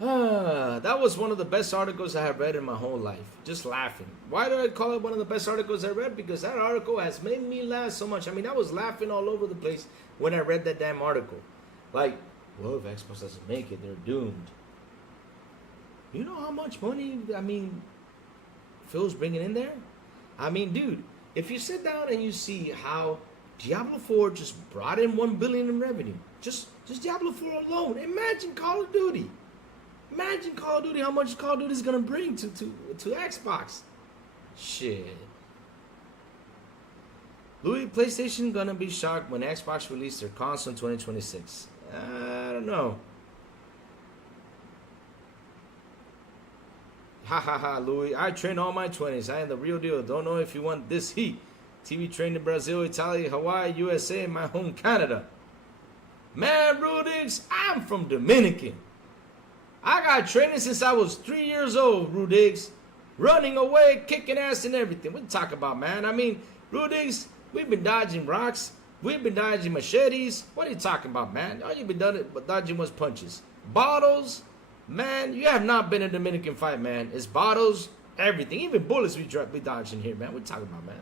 That was one of the best articles I have read in my whole life. Just laughing. Why do I call it one of the best articles I read? Because that article has made me laugh so much. I mean, I was laughing all over the place when I read that damn article. Like, well, if Xbox doesn't make it, they're doomed. You know how much money, I mean, Phil's bringing in there? I mean, dude, if you sit down and you see how Diablo 4 just brought in $1 billion in revenue. Just Diablo 4 alone. Imagine Call of Duty. Imagine Call of Duty, how much Call of Duty is going to bring to Xbox. Shit. Louis, PlayStation going to be shocked when Xbox release their console in 2026. I don't know. Ha ha ha, Louis. I trained all my 20s. I am the real deal. Don't know if you want this heat. TV trained in Brazil, Italy, Hawaii, USA, and my home Canada. Man, Rudix, I'm from Dominican. I got training since I was 3 years old, Rudix. Running away, kicking ass and everything. What you talk about, man? I mean, Rudix, we've been dodging rocks. We've been dodging machetes. What are you talking about, man? All you've been dodging was punches. Bottles. Man, you have not been in a Dominican fight, man. It's bottles, everything. Even bullets we dodging here, man. What you talking about, man?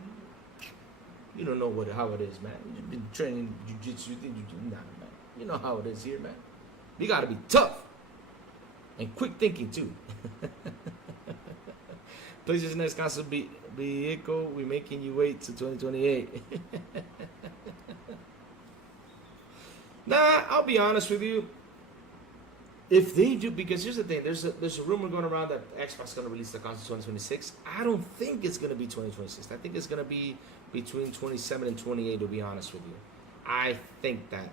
You don't know how it is, man. You've been training jiu-jitsu. You think nah, man. You know how it is here, man. You got to be tough. And quick thinking, too. PlayStation next console vehicle, we making you wait till 2028. Nah, I'll be honest with you. If they do, because here's the thing, there's a rumor going around that Xbox is going to release the console in 2026. I don't think it's going to be 2026. I think it's going to be between 27 and 28, to be honest with you. I think that.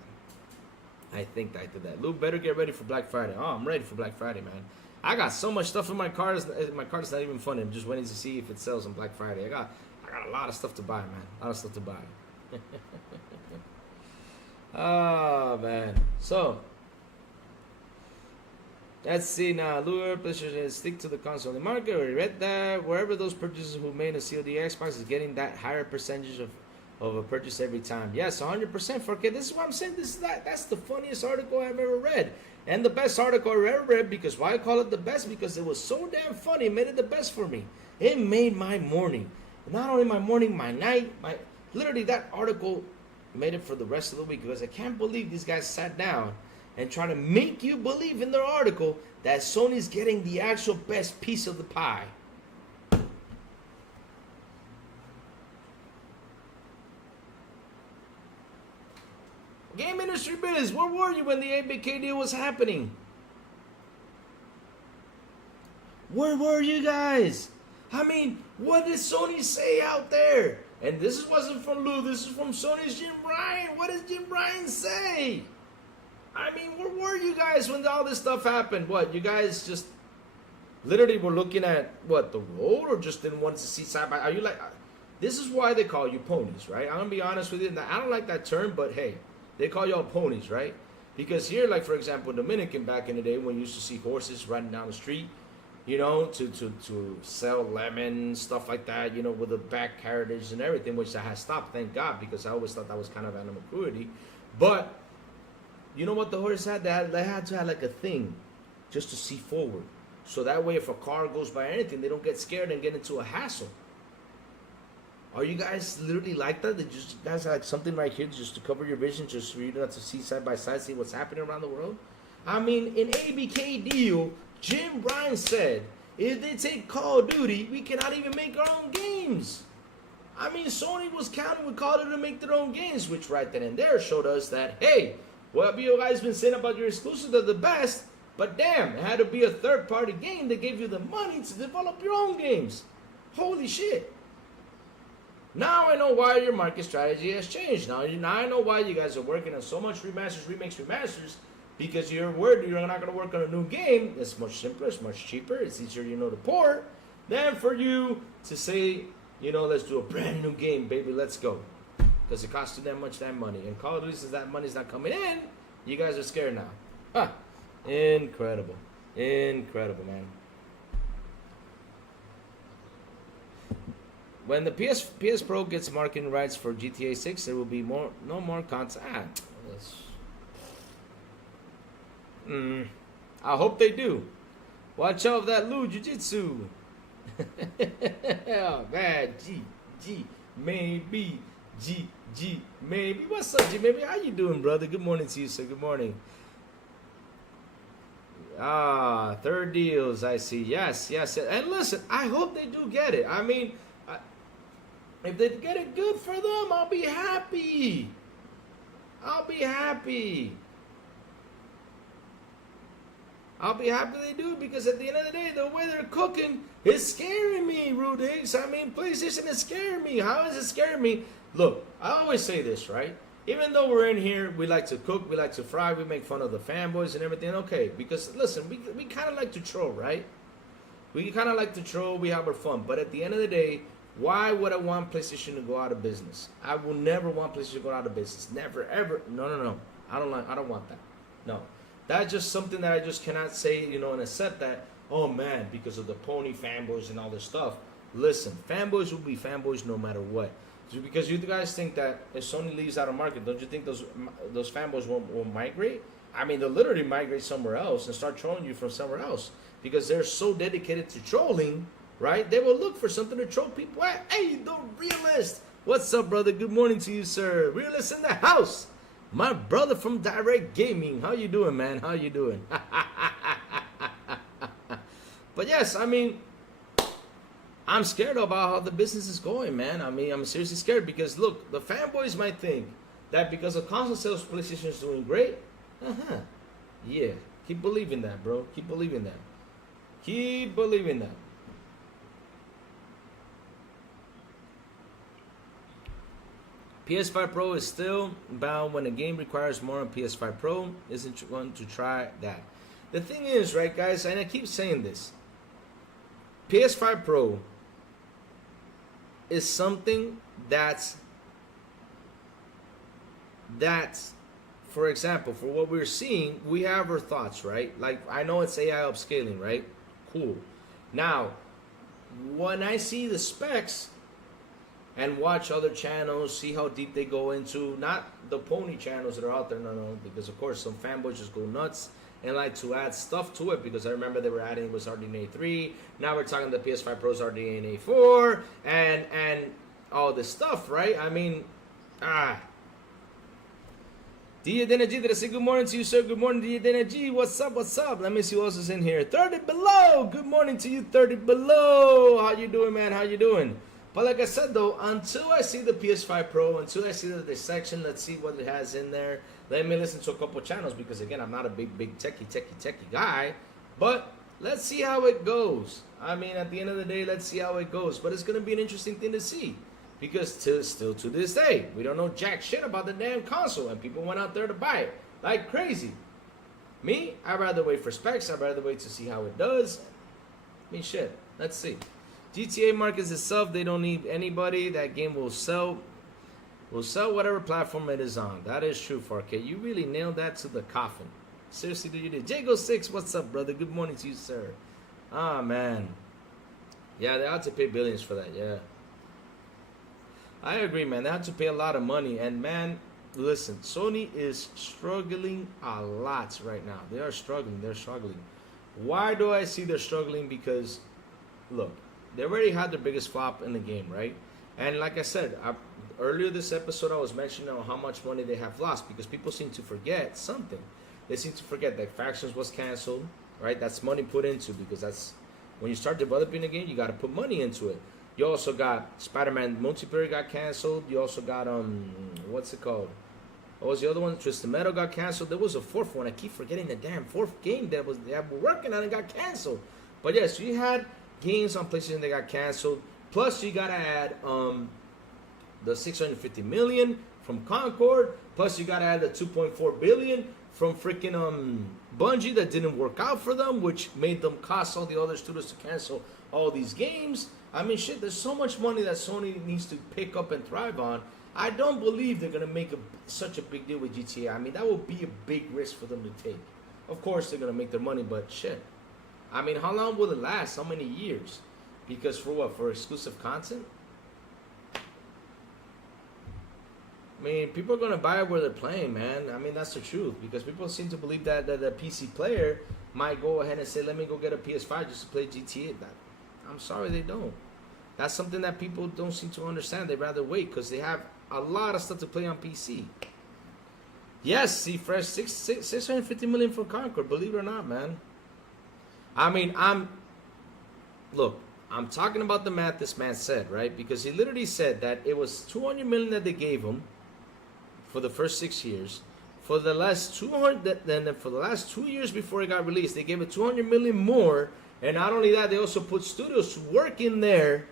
Luke, better get ready for Black Friday. Oh, I'm ready for Black Friday, man. I got so much stuff in my car. My car's not even funny. I'm just waiting to see if it sells on Black Friday. I got a lot of stuff to buy, man. A lot of stuff to buy. Oh, man. So, let's see now. Lure, PlayStation stick to the console in the market. We read that. Wherever those purchasers who made a COD Xbox is getting that higher percentage of a purchase every time. Yes, 100% for kid. This is what I'm saying. That's the funniest article I've ever read. And the best article I've ever read, because why I call it the best? Because it was so damn funny. It made it the best for me. It made my morning. Not only my morning, my night. Literally, that article made it for the rest of the week. Because I can't believe these guys sat down and trying to make you believe in their article that Sony's getting the actual best piece of the pie. Game industry biz, where were you when the ABK deal was happening? Where were you guys? I mean, what did Sony say out there? And this wasn't from Lou, this is from Sony's Jim Ryan. What does Jim Ryan say? I mean, where were you guys when all this stuff happened? What, you guys just literally were looking at, what, the road, or just didn't want to see side by? Are you like, this is why they call you ponies, right? I'm going to be honest with you. I don't like that term, but hey, they call y'all ponies, right? Because here, like, for example, Dominican back in the day when you used to see horses riding down the street, you know, to sell lemons, stuff like that, you know, with the back carriage and everything, which I has stopped, thank God, because I always thought that was kind of animal cruelty. But you know what the horse had? They had to have like a thing just to see forward. So that way if a car goes by or anything, they don't get scared and get into a hassle. Are you guys literally like that? Did you guys have like something right here just to cover your vision, just for you not to see side by side, see what's happening around the world? I mean, in ABK deal, Jim Ryan said, if they take Call of Duty, we cannot even make our own games. I mean, Sony was counting with Call of Duty to make their own games, which right then and there showed us that, hey, what you guys been saying about your exclusives are the best, but damn, it had to be a third-party game that gave you the money to develop your own games. Holy shit. Now I know why your market strategy has changed. Now I know why you guys are working on so much remasters, remakes, remasters, because you're worried you're not going to work on a new game. It's much simpler, it's much cheaper, it's easier, you know, to port, than for you to say, you know, let's do a brand new game, baby. Let's go. Because it costs you that much that money. And Call of Duty, since that money's not coming in, you guys are scared now. Huh. Incredible. Incredible, man. When the PS Pro gets marketing rights for GTA 6, there will be no more content. I hope they do. Watch out for that Lu Jiu-Jitsu. Oh, man. G, maybe. G, maybe. What's up, G, maybe? How you doing, brother? Good morning to you, sir. Good morning. Third deals, I see. Yes. And listen, I hope they do get it. I mean, if they get it, good for them. I'll be happy. I'll be happy they do, because at the end of the day, the way they're cooking is scaring me, Rude Higgs. I mean, PlayStation is scaring me. How is it scaring me? Look, I always say this, right? Even though we're in here, we like to cook, we like to fry, we make fun of the fanboys and everything. Okay, because listen, we kind of like to troll, right? We kind of like to troll, we have our fun. But at the end of the day, why would I want PlayStation to go out of business? I will never want PlayStation to go out of business. Never, ever. No. I don't want that. No. That's just something that I just cannot say, you know, and accept that, oh man, because of the pony fanboys and all this stuff. Listen, fanboys will be fanboys no matter what. Just because you guys think that if Sony leaves out of market, don't you think those fanboys will migrate? I mean, they'll literally migrate somewhere else and start trolling you from somewhere else, because they're so dedicated to trolling, right? They will look for something to troll people at. Hey, the realist. What's up, brother? Good morning to you, sir. Realist in the house. My brother from Direct Gaming. How you doing, man? How you doing? But yes, I mean, I'm scared about how the business is going, man. I mean, I'm seriously scared because, look, the fanboys might think that because of console sales, PlayStation is doing great. Yeah. Keep believing that, bro. Keep believing that. Keep believing that. PS5 Pro is still bound when a game requires more on PS5 Pro. Isn't going to try that. The thing is, right, guys, and I keep saying this, PS5 Pro is something that's, for example, for what we're seeing, we have our thoughts, right? Like, I know it's AI upscaling, right? Cool. Now, when I see the specs and watch other channels, see how deep they go into, not the pony channels that are out there, no, because of course some fanboys just go nuts and like to add stuff to it, because I remember they were adding it was RDNA 3, now we're talking the PS5 Pro's RDNA 4, and all this stuff, right? I mean, Dia Denergy, did I say good morning to you, sir? Good morning, Dia Denergy. What's up? Let me see who else is in here. 30 Below, good morning to you, 30 Below. How you doing, man? How you doing? But like I said, though, until I see the PS5 Pro, until I see the dissection, let's see what it has in there. Let me listen to a couple channels, because, again, I'm not a big techie guy. But let's see how it goes. I mean, at the end of the day, let's see how it goes. But it's going to be an interesting thing to see, because still to this day, we don't know jack shit about the damn console, and people went out there to buy it like crazy. Me, I'd rather wait for specs. I'd rather wait to see how it does. I mean, shit. Let's see. GTA markets itself, they don't need anybody. That game will sell whatever platform it is on. That is true, 4K. You really nailed that to the coffin. Seriously, dude, you did. Jago6, what's up, brother? Good morning to you, sir. Ah, man. Yeah, they ought to pay billions for that, yeah. I agree, man. They have to pay a lot of money. And, man, listen, Sony is struggling a lot right now. They are struggling. They're struggling. Why do I see they're struggling? Because, look, they already had their biggest flop in the game, right? And like I said, earlier this episode, I was mentioning how much money they have lost, because people seem to forget something. They seem to forget that Factions was canceled, right? That's money put into, because that's when you start developing a game, you got to put money into it. You also got Spider-Man multiplayer got canceled. You also got what's it called? What was the other one? Twisted Metal got canceled. There was a fourth one. I keep forgetting the damn fourth game that they were working on and got canceled. But yes, you had games on PlayStation that got canceled. Plus, you gotta add the 650 million from Concord. Plus, you gotta add the 2.4 billion from freaking Bungie that didn't work out for them, which made them cost all the other studios to cancel all these games. I mean, shit, there's so much money that Sony needs to pick up and thrive on. I don't believe they're going to make such a big deal with GTA. I mean, that will be a big risk for them to take. Of course, they're going to make their money, but shit. I mean, how long will it last? How many years? Because for what? For exclusive content? I mean, people are going to buy it where they're playing, man. I mean, that's the truth. Because people seem to believe that the PC player might go ahead and say, let me go get a PS5 just to play GTA. I'm sorry, they don't. That's something that people don't seem to understand. They'd rather wait because they have a lot of stuff to play on PC. Yes, see, fresh 650 million for Concord. Believe it or not, man. I mean, I'm talking about the math this man said, right? Because he literally said that it was 200 million that they gave him for the first 6 years. For the last 2 years before it got released, they gave it 200 million more. And not only that, they also put studios to work in there,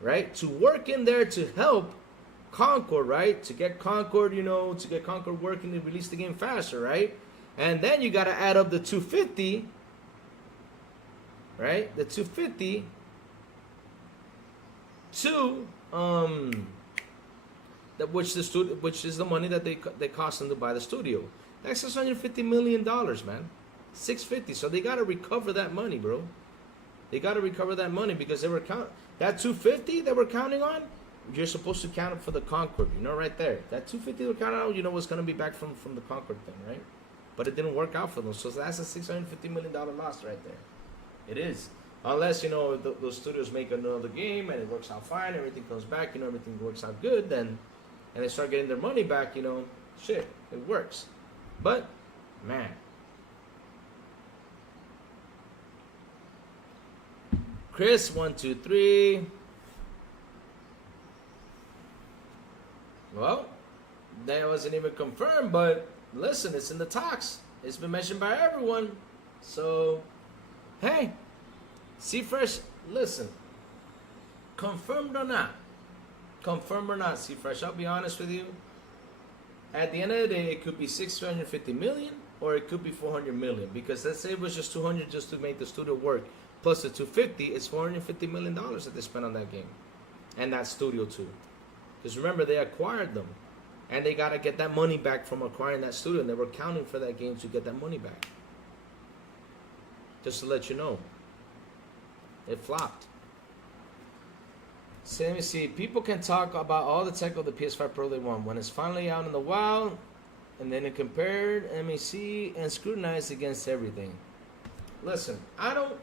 right? To work in there to help Concord, right? To get Concord, to get Concord working to release the game faster, right? And then you got to add up the 250, right? The 250 to which is the money that they cost them to buy the studio. That's $650 million, man. 650. So they got to recover that money, bro. They got to recover that money because they were that 250 they were counting on. You're supposed to count it for the Concord, right there. That 250 they were counting on, what's going to be back from the Concord thing, right? But it didn't work out for them. So that's a $650 million loss right there. It is. Unless, those studios make another game and it works out fine, everything comes back, everything works out good, then, and they start getting their money back, shit, it works. But, man. Chris, 1, 2, 3. Well, that wasn't even confirmed, but listen, it's in the talks. It's been mentioned by everyone. So, hey, C-Fresh, listen. Confirmed or not, C-Fresh, I'll be honest with you. At the end of the day, it could be 650 million or it could be 400 million. Because let's say it was just 200 just to make the studio work. Plus the 250, it's $450 million that they spent on that game. And that studio too. Because remember, they acquired them. And they got to get that money back from acquiring that studio. And they were counting for that game to get that money back. Just to let you know. It flopped. So let me see. People can talk about all the tech of the PS5 Pro they want. When it's finally out in the wild, and then it compared, MEC, and scrutinized against everything. Listen, I don't...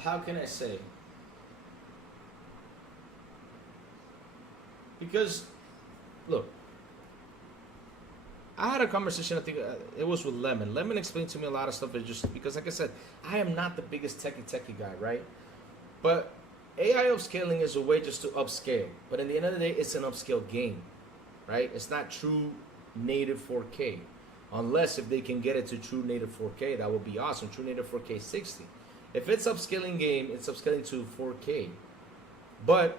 How can I say? Because, look, I had a conversation, I think it was with Lemon. Lemon explained to me a lot of stuff, just because, like I said, I am not the biggest techie guy, right? But AI upscaling is a way just to upscale. But in the end of the day, it's an upscale game, right? It's not true native 4K. Unless if they can get it to true native 4K, that would be awesome. True native 4K 60. If it's upscaling game, it's upscaling to 4K. But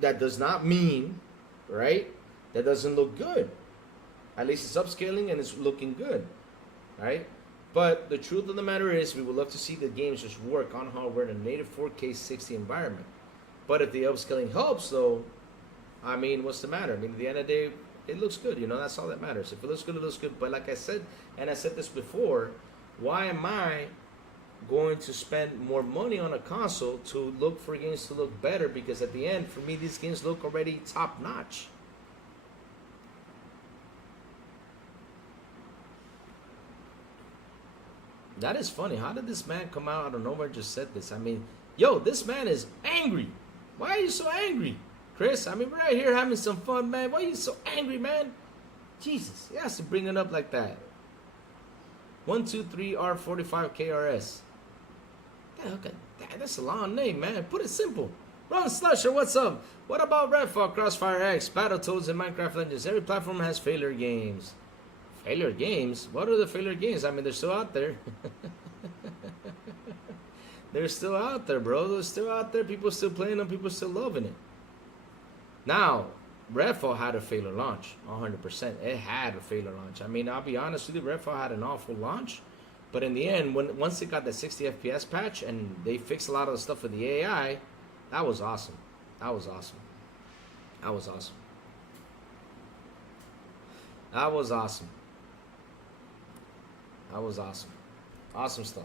that does not mean, right, that doesn't look good. At least it's upscaling and it's looking good, right? But the truth of the matter is, we would love to see the games just work on hardware in a native 4K 60 environment. But if the upscaling helps, though, I mean, what's the matter? I mean, at the end of the day, it looks good, that's all that matters. If it looks good, it looks good. But like I said, and I said this before, why am I going to spend more money on a console to look for games to look better? Because at the end, for me, these games look already top notch. That is funny. How did this man come out of nowhere and just said this? I mean, yo, this man is angry. Why are you so angry, Chris? I mean, we're right here having some fun, man. Why are you so angry, man? Jesus, he has to bring it up like that. 123R45 KRS. Okay, that's a long name, man. Put it simple. Ron Slusher, what's up? What about Redfall, Crossfire X, Battletoads, and Minecraft Legends? Every platform has failure games. Failure games? What are the failure games? I mean, they're still out there. They're still out there, bro. They're still out there. People still playing them. People still loving it. Now, Redfall had a failure launch. 100%. It had a failure launch. I mean, I'll be honest with you. Redfall had an awful launch. But in the end, once they got the 60 FPS patch and they fixed a lot of the stuff with the AI, that was awesome. That was awesome. That was awesome. That was awesome. That was awesome. Awesome stuff.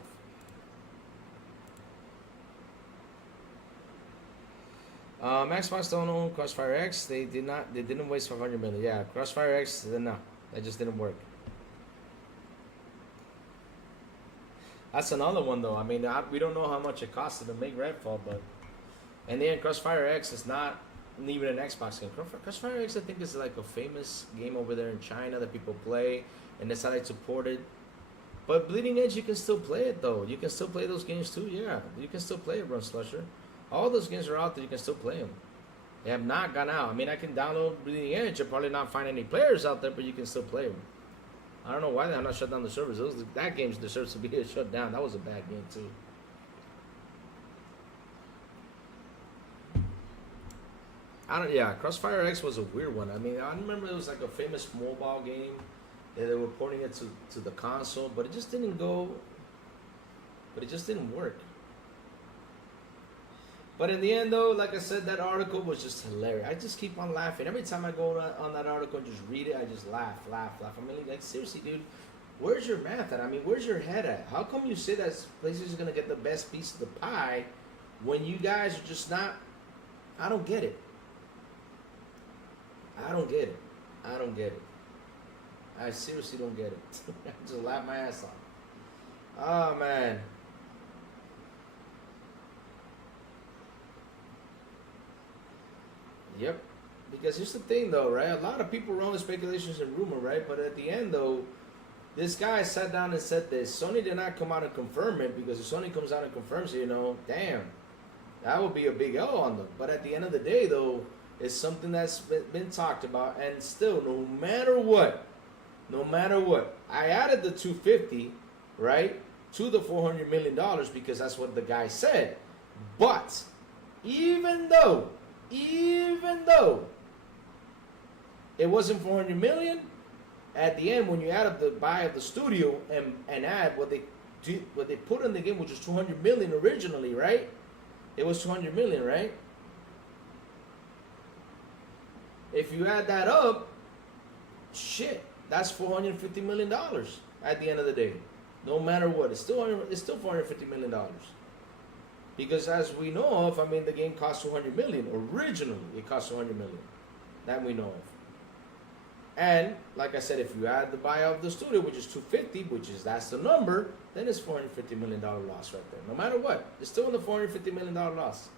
Xbox don't own Crossfire X. They didn't waste 500 million. Yeah, Crossfire X, no, that just didn't work. That's another one though. I mean, we don't know how much it costed to make Redfall, but in the end, Crossfire X is not even an Xbox game. Crossfire X, I think, is like a famous game over there in China that people play, and that's how they support it. But Bleeding Edge, you can still play it though. You can still play those games too. Yeah, you can still play it, Run Slusher. All those games are out there. You can still play them. They have not gone out. I mean, I can download Bleeding Edge. I'll probably not find any players out there, but you can still play them. I don't know why they have not shut down the servers. That game deserves to be shut down. That was a bad game too. Yeah, Crossfire X was a weird one. I mean, I remember it was like a famous mobile game. They were porting it to the console, but it just didn't go. But it just didn't work. But in the end, though, like I said, that article was just hilarious. I just keep on laughing. Every time I go on that article and just read it, I just laugh. I mean, like, seriously, dude, where's your math at? I mean, where's your head at? How come you say that PlayStation's going to get the best piece of the pie when you guys are just not... I don't get it. I don't get it. I don't get it. I seriously don't get it. I just laugh my ass off. Oh, man. Yep. Because here's the thing, though, right? A lot of people run with speculations and rumor, right? But at the end, though, this guy sat down and said this. Sony did not come out and confirm it, because if Sony comes out and confirms it, damn, that would be a big L on them. But at the end of the day, though, it's something that's been talked about. And still, no matter what, I added the 250, right, to the $400 million because that's what the guy said. But even though it wasn't 400 million, at the end, when you add up the buy of the studio and add what they put in the game, which was 200 million originally, right? It was 200 million, right? If you add that up, shit, that's $450 million at the end of the day. No matter what, it's still $450 million. Because as we know of, I mean, the game cost 200 million. Originally, it cost 200 million. That we know of. And like I said, if you add the buyout of the studio, which is 250, that's the number, then it's $450 million loss right there. No matter what, it's still in the $450 million loss.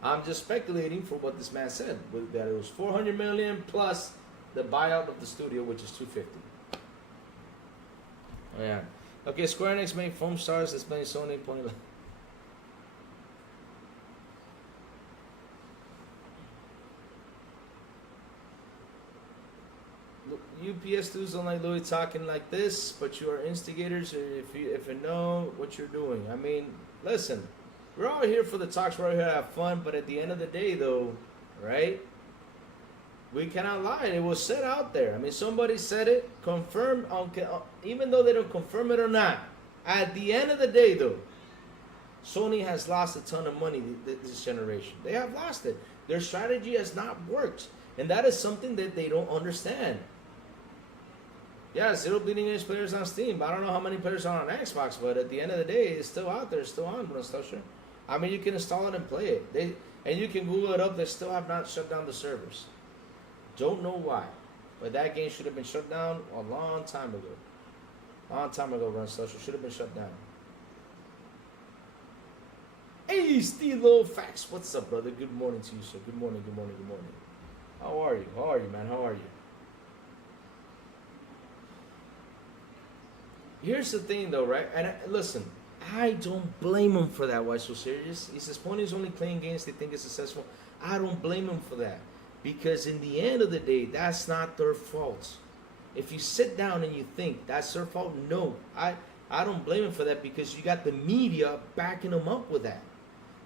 I'm just speculating for what this man said, that it was 400 million plus the buyout of the studio, which is 250. Oh yeah. Okay, Square Enix made foam stars displaying Sony pointing. UPS dudes don't like Louis talking like this, but you are instigators if you know what you're doing. I mean, listen, we're all here for the talks, we're all here to have fun, but at the end of the day, though, right? We cannot lie. It was said out there. I mean, somebody said it, confirmed, even though they don't confirm it or not. At the end of the day, though, Sony has lost a ton of money this generation. They have lost it. Their strategy has not worked, and that is something that they don't understand. Yeah, zero Bleeding Edge players on Steam. I don't know how many players are on Xbox, but at the end of the day, it's still out there, it's still on, bro. I mean, you can install it and play it. And you can Google it up. They still have not shut down the servers. Don't know why, but that game should have been shut down a long time ago. Long time ago, Run Social should have been shut down. Hey, Stilo Facts, what's up, brother? Good morning to you, sir. Good morning, good morning, good morning. How are you? How are you, man? How are you? Here's the thing, though, right? And listen, I don't blame him for that. Why so serious? He says Pony is only playing games they think is successful. I don't blame him for that, because in the end of the day, that's not their fault. If you sit down and you think that's their fault, no, I don't blame him for that, because you got the media backing them up with that.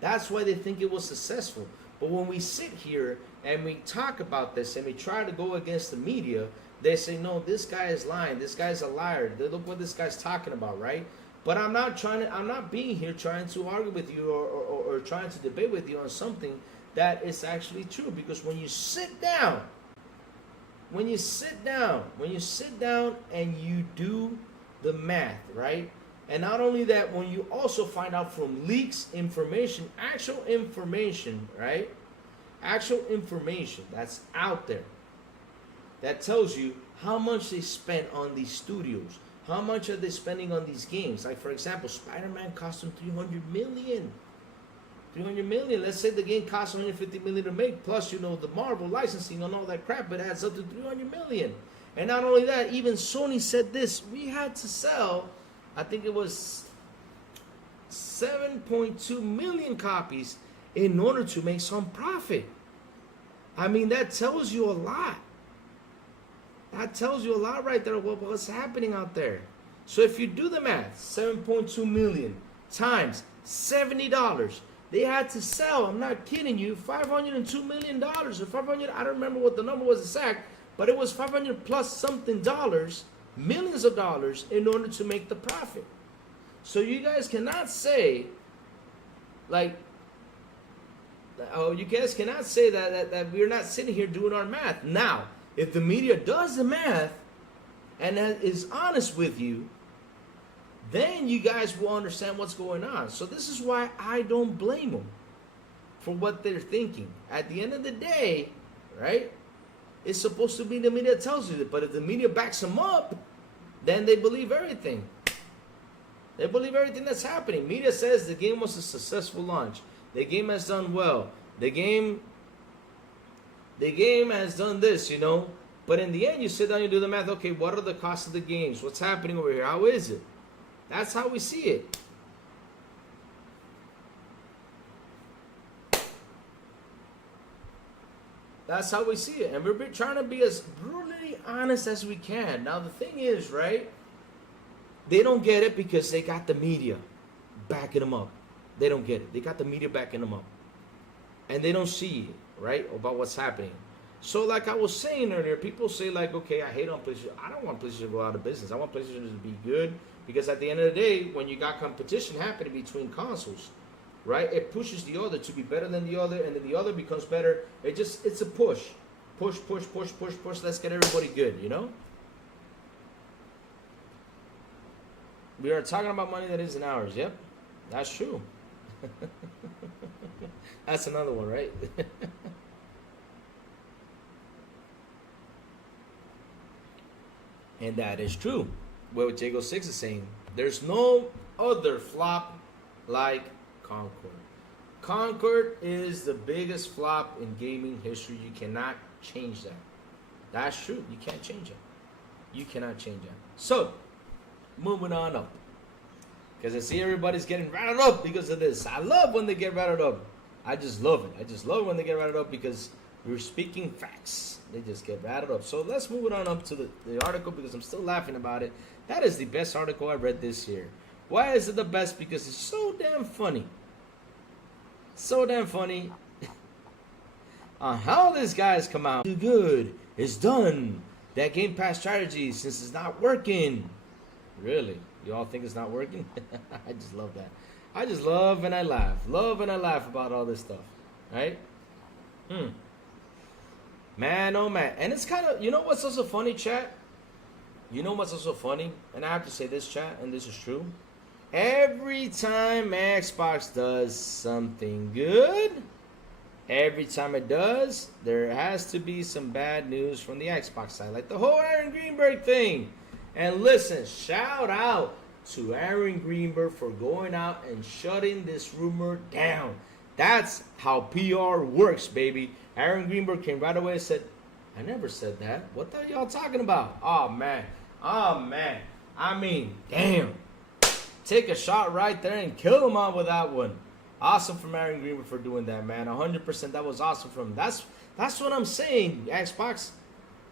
That's why they think it was successful. But when we sit here and we talk about this and we try to go against the media, they say, no, this guy is lying. This guy's a liar. Look what this guy's talking about, right? But I'm not being here trying to argue with you or trying to debate with you on something that is actually true. Because when you sit down and you do the math, right? And not only that, when you also find out from leaks, information, actual information, right? Actual information that's out there that tells you how much they spent on these studios. How much are they spending on these games? Like, for example, Spider-Man cost them $300 million. $300 million. Let's say the game costs $150 million to make, plus, the Marvel licensing and all that crap, it adds up to $300 million. And not only that, even Sony said this. We had to sell, I think it was 7.2 million copies in order to make some profit. I mean, that tells you a lot. That tells you a lot right there about what's happening out there. So if you do the math, 7.2 million times $70, they had to sell, I'm not kidding you, $502 million or 500, I don't remember what the number was exact, but it was 500 plus something dollars, millions of dollars in order to make the profit. So you guys cannot say, that we're not sitting here doing our math. Now, if the media does the math and is honest with you, then you guys will understand what's going on. So this is why I don't blame them for what they're thinking. At the end of the day, right, it's supposed to be the media that tells you that. But if the media backs them up, then they believe everything. They believe everything that's happening. Media says the game was a successful launch. The game has done well. The game has done this, But in the end, you sit down, you do the math. Okay, what are the costs of the games? What's happening over here? How is it? That's how we see it. That's how we see it. And we're trying to be as brutally honest as we can. Now, the thing is, right? They don't get it because they got the media backing them up. They don't get it. They got the media backing them up. And they don't see, right, about what's happening. So like I was saying earlier, people say okay, I hate on PlayStation. I don't want PlayStation to go out of business. I want PlayStation to be good because at the end of the day, when you got competition happening between consoles, right, it pushes the other to be better than the other, and then the other becomes better. It's a push. Push. Let's get everybody good, We are talking about money that isn't ours. Yep, that's true. That's another one, right? And that is true. What Jago 6 is saying, there's no other flop like Concord. Concord is the biggest flop in gaming history. You cannot change that. That's true. You can't change it. You cannot change that. So, moving on up. Because I see everybody's getting rattled up because of this. I love when they get rattled up. I just love it. I just love when they get rattled up because we're speaking facts. They just get rattled up. So let's move it on up to the article because I'm still laughing about it. That is the best article I read this year. Why is it the best? Because it's so damn funny. So damn funny. On how this guy's come out. Too good. It's done. That Game Pass strategy since it's not working. Really? You all think it's not working? I just love that. I just love and I laugh. Love and I laugh about all this stuff. Right? Man, oh man. And it's kind of, what's also funny, chat? You know what's also funny? And I have to say this, chat, and this is true. Every time Xbox does something good, every time it does, there has to be some bad news from the Xbox side. Like the whole Aaron Greenberg thing. And listen, shout out to Aaron Greenberg for going out and shutting this rumor down. That's how PR works, baby. Aaron Greenberg came right away and said, I never said that. What the hell y'all talking about? Oh, man. I mean, damn. Take a shot right there and kill him out with that one. Awesome from Aaron Greenberg for doing that, man. 100%. That was awesome from him. That's what I'm saying, Xbox.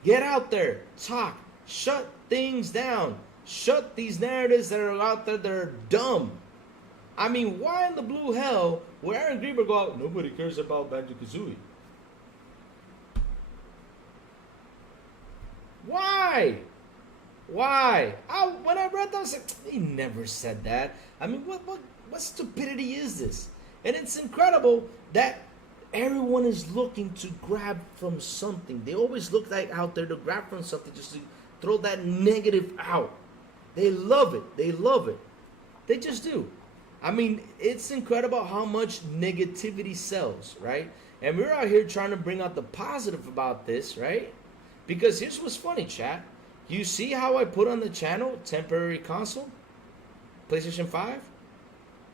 Get out there. Talk. Shut things down. Shut these narratives that are out there that are dumb. I mean, why in the blue hell would Aaron Greenberg go out? Nobody cares about Banjo-Kazooie. Why? Why? When I read that, I was like, he never said that. I mean, what stupidity is this? And it's incredible that everyone is looking to grab from something. They always look like out there to grab from something, just to throw that negative out. They love it. They love it. They just do. I mean, it's incredible how much negativity sells, right? And we're out here trying to bring out the positive about this, right? Because here's what's funny, chat. You see how I put on the channel temporary console, PlayStation 5?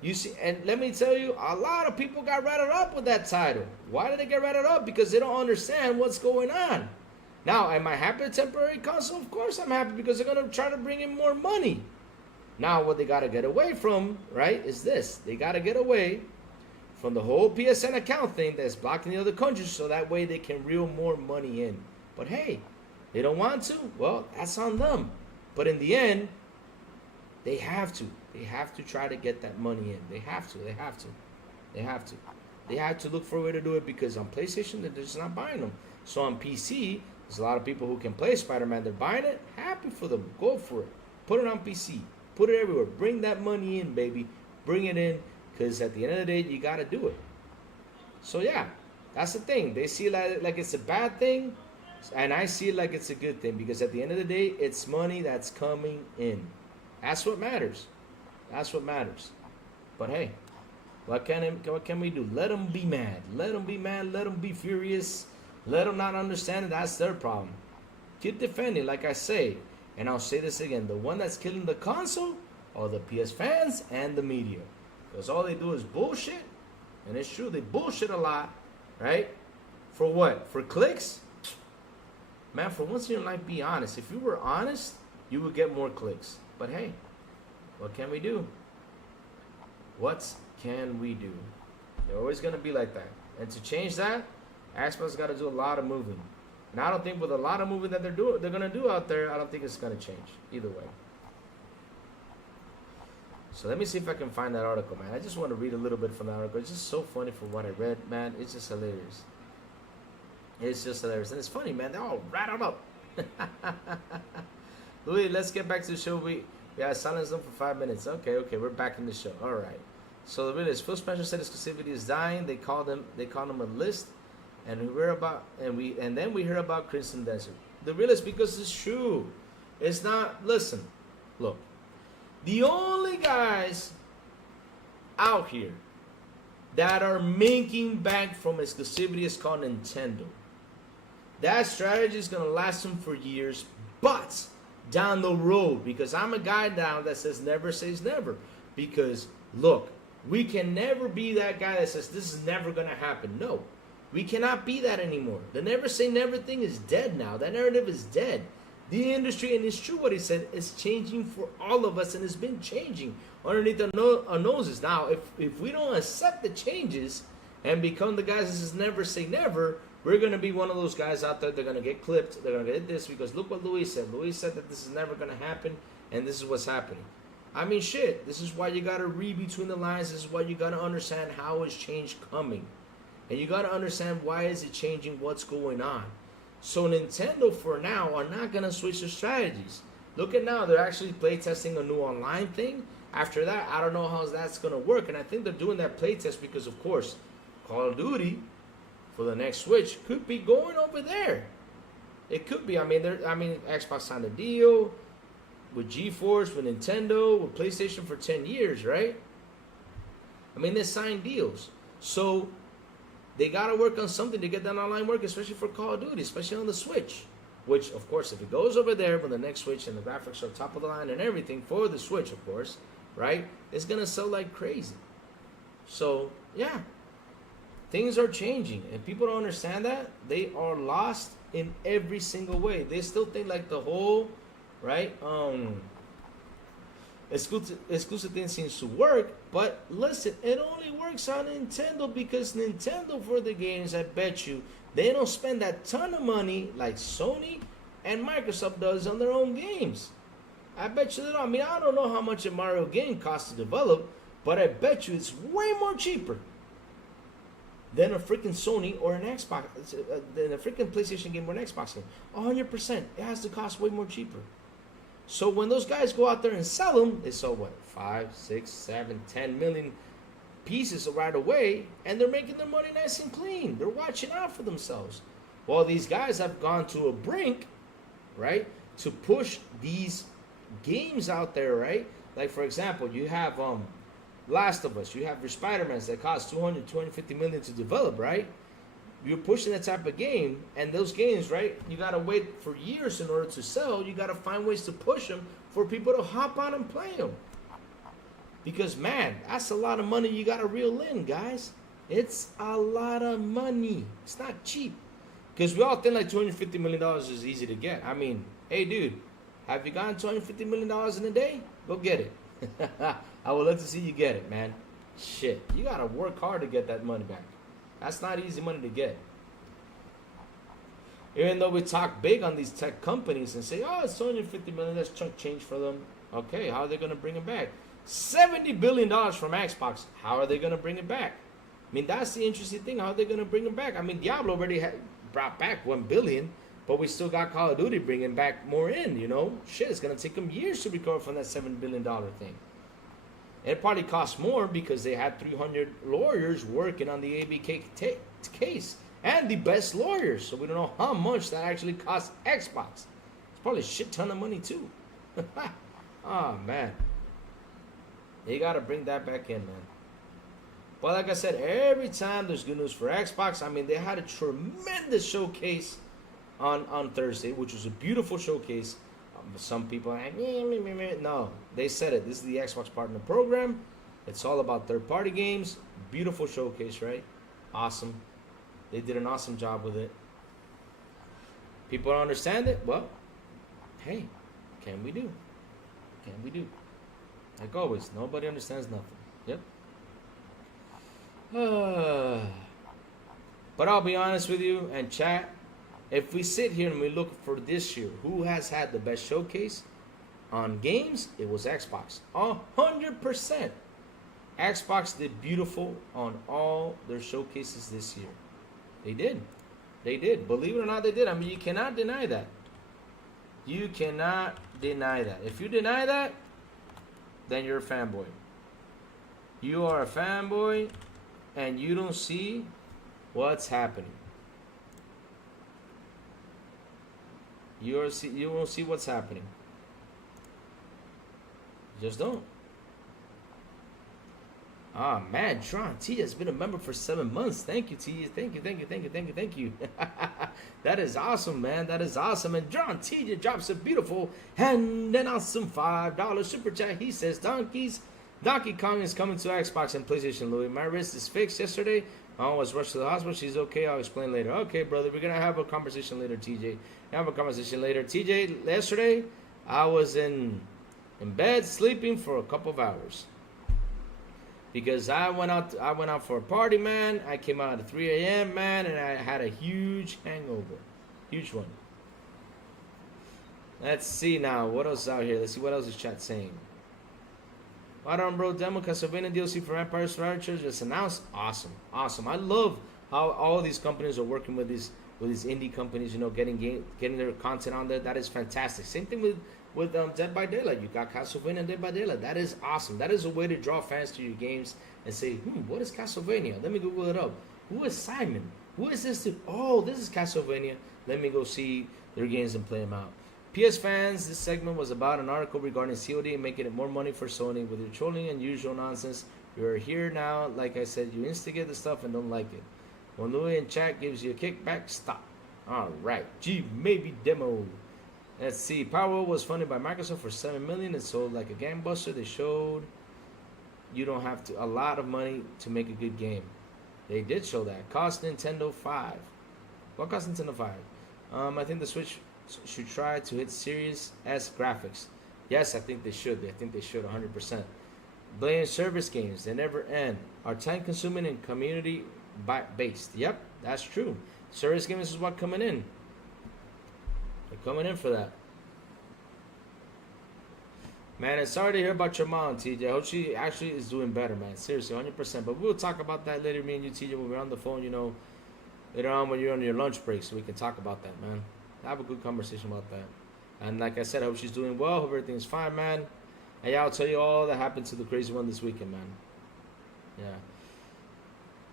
You see, and let me tell you, a lot of people got rattled up with that title. Why did they get rattled up? Because they don't understand what's going on. Now, am I happy with temporary console? Of course I'm happy, because they're going to try to bring in more money. Now, what they got to get away from, right, is this. They got to get away from the whole PSN account thing that's blocking the other countries, so that way they can reel more money in. But hey, they don't want to? Well, that's on them. But in the end, they have to. They have to try to get that money in. They have to. They have to. They have to. They have to look for a way to do it, because on PlayStation, they're just not buying them. So on PC, there's a lot of people who can play Spider-Man. They're buying it. Happy for them. Go for it. Put it on PC. Put it everywhere. Bring that money in, baby. Bring it in, because at the end of the day, you got to do it. So yeah, that's the thing. They see it like it's a bad thing, and I see it like it's a good thing, because at the end of the day, it's money that's coming in. That's what matters. That's what matters. But hey, what can we do? Let them be mad. Let them be mad. Let them be furious. Let them not understand it. That's their problem. Keep defending, like I say. And I'll say this again. The one that's killing the console are the PS fans and the media. Because all they do is bullshit. And it's true. They bullshit a lot. Right? For what? For clicks? Man, for once in your life, be honest. If you were honest, you would get more clicks. But hey, what can we do? What can we do? They're always going to be like that. And to change that, Xbox got to do a lot of moving. And I don't think with a lot of moving that they're going to do out there, I don't think it's going to change either way. So let me see if I can find that article, man. I just want to read a little bit from that article. It's just so funny for what I read, man. It's just hilarious. It's just hilarious. And it's funny, man. They're all rattled up. Louis, let's get back to the show. We silenced them for 5 minutes. Okay, we're back in the show. All right. So the real is Phil Spencer said exclusivity is dying. They call them a list, and then we hear about Crimson Desert. The real is because it's true. It's not. Listen, look. The only guys out here that are making bank from exclusivity is called Nintendo. That strategy is gonna last them for years, but down the road, because I'm a guy now that says never says never. Because look, we can never be that guy that says this is never gonna happen. No, we cannot be that anymore. The never say never thing is dead now. That narrative is dead. The industry, and it's true what he said, is changing for all of us, and it's been changing underneath our noses. Now, if we don't accept the changes and become the guys that says never say never, we're going to be one of those guys out there. They're going to get clipped. They're going to get this, because look what Louis said. Louis said that this is never going to happen, and this is what's happening. I mean, shit, this is why you got to read between the lines. This is why you got to understand how is change coming. And you got to understand why is it changing, what's going on. So Nintendo, for now, are not going to switch their strategies. Look at now, they're actually playtesting a new online thing. After that, I don't know how that's going to work. And I think they're doing that playtest because, of course, Call of Duty for the next Switch could be going over there. It could be. I mean, Xbox signed a deal with GeForce, with Nintendo, with PlayStation for 10 years, right? I mean, they signed deals. So they got to work on something to get that online work, especially for Call of Duty, especially on the Switch. Which, of course, if it goes over there with the next Switch and the graphics are top of the line and everything for the Switch, of course, right? It's going to sell like crazy. So, yeah. Things are changing. And people don't understand that. They are lost in every single way. They still think like the whole, right, exclusive thing seems to work, but listen, it only works on Nintendo because Nintendo, for the games, I bet you, they don't spend that ton of money like Sony and Microsoft does on their own games. I bet you they don't. I mean, I don't know how much a Mario game costs to develop, but I bet you it's way more cheaper than a freaking Sony or an Xbox, than a freaking PlayStation game or an Xbox game. 100%. It has to cost way more cheaper. So when those guys go out there and sell them, they sell what, 5, 6, 7, 10 million pieces right away, and they're making their money nice and clean. They're watching out for themselves. Well, these guys have gone to a brink, right, to push these games out there, right? Like, for example, you have Last of Us, you have your Spider-Mans that cost 250 million to develop, right? You're pushing that type of game, and those games, right, you got to wait for years in order to sell. You got to find ways to push them for people to hop on and play them. Because, man, that's a lot of money you got to reel in, guys. It's a lot of money. It's not cheap. Because we all think like $250 million is easy to get. I mean, hey, dude, have you gotten $250 million in a day? Go get it. I would love to see you get it, man. Shit, you got to work hard to get that money back. That's not easy money to get. Even though we talk big on these tech companies and say, oh, it's $250 million, that's chunk change for them. Okay, how are they going to bring it back? $70 billion from Xbox. How are they going to bring it back? I mean, that's the interesting thing. How are they going to bring it back? I mean, Diablo already brought back $1 billion, but we still got Call of Duty bringing back more in, you know? Shit, it's going to take them years to recover from that $7 billion thing. It probably costs more because they had 300 lawyers working on the ABK case. And the best lawyers. So we don't know how much that actually costs Xbox. It's probably a shit ton of money too. Oh, man. They got to bring that back in, man. But like I said, every time there's good news for Xbox, I mean, they had a tremendous showcase on Thursday, which was a beautiful showcase. Some people are like, no, they said it. This is the Xbox Partner Program. It's all about third-party games. Beautiful showcase, right? Awesome. They did an awesome job with it. People don't understand it? Well, hey, can we do? Can we do? Like always, nobody understands nothing. Yep. But I'll be honest with you and chat. If we sit here and we look for this year, who has had the best showcase on games? It was Xbox. 100%. Xbox did beautiful on all their showcases this year. They did. They did. Believe it or not, they did. I mean, you cannot deny that. You cannot deny that. If you deny that, then you're a fanboy. You are a fanboy and you don't see what's happening. You won't see what's happening. You just don't. Ah, man, Tron T has been a member for 7 months. Thank you, T. Thank you. That is awesome, man. That is awesome. And John T drops a beautiful and an awesome $5 super chat. He says, Donkey Kong is coming to Xbox and PlayStation, Louis. My wrist is fixed yesterday. I was rushed to the hospital. She's okay. I'll explain later. Okay, brother. We're going to have a conversation later, TJ. TJ, yesterday, I was in bed sleeping for a couple of hours. Because I went out for a party, man. I came out at 3 a.m., man, and I had a huge hangover. Huge one. Let's see now. What else is out here? Let's see what else is chat saying. Right on, bro. Demo Castlevania DLC for Empire Strikers just announced. Awesome. I love how all these companies are working with these indie companies, you know, getting their content on there. That is fantastic. Same thing with Dead by Daylight. You got Castlevania and Dead by Daylight. That is awesome. That is a way to draw fans to your games and say, what is Castlevania? Let me Google it up. Who is Simon? Who is this dude? Oh, this is Castlevania. Let me go see their games and play them out. PS fans, this segment was about an article regarding COD and making it more money for Sony with your trolling and usual nonsense. You're here now. Like I said, you instigate the stuff and don't like it. When Louis in chat gives you a kickback, stop. All right. Gee, maybe demo. Let's see. Power was funded by Microsoft for $7 million. It sold like a gangbuster. They showed you don't have a lot of money to make a good game. They did show that. Cost Nintendo $5. What cost Nintendo $5? I think the Switch should try to hit Series S graphics. Yes, I think they should. I think they should 100%. Blame service games. They never end. Are time-consuming and community-based. Yep, that's true. Service games is what coming in. They're coming in for that. Man, it's sorry to hear about your mom, TJ. I hope she actually is doing better, man. Seriously, 100%. But we'll talk about that later, me and you, TJ, when we're on the phone, you know, later on when you're on your lunch break, so we can talk about that, man. Have a good conversation about that. And like I said, I hope she's doing well. Hope everything's fine, man. And yeah, I'll tell you all that happened to the crazy one this weekend, man. Yeah.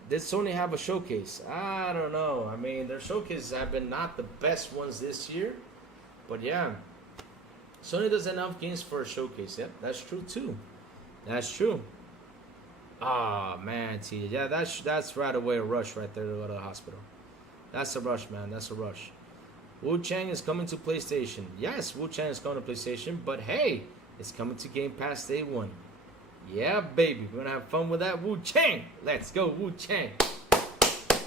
Did Sony have a showcase? I don't know. I mean, their showcases have been not the best ones this year. But yeah, Sony does enough games for a showcase. Yep, that's true too. That's true. Ah, man, T. Yeah, that's right away a rush right there to go to the hospital. That's a rush, man. That's a rush. Wu Chang is coming to PlayStation. Yes, Wu Chang is coming to PlayStation. But hey, it's coming to Game Pass Day 1. Yeah, baby. We're going to have fun with that Wu Chang. Let's go, Wu Chang.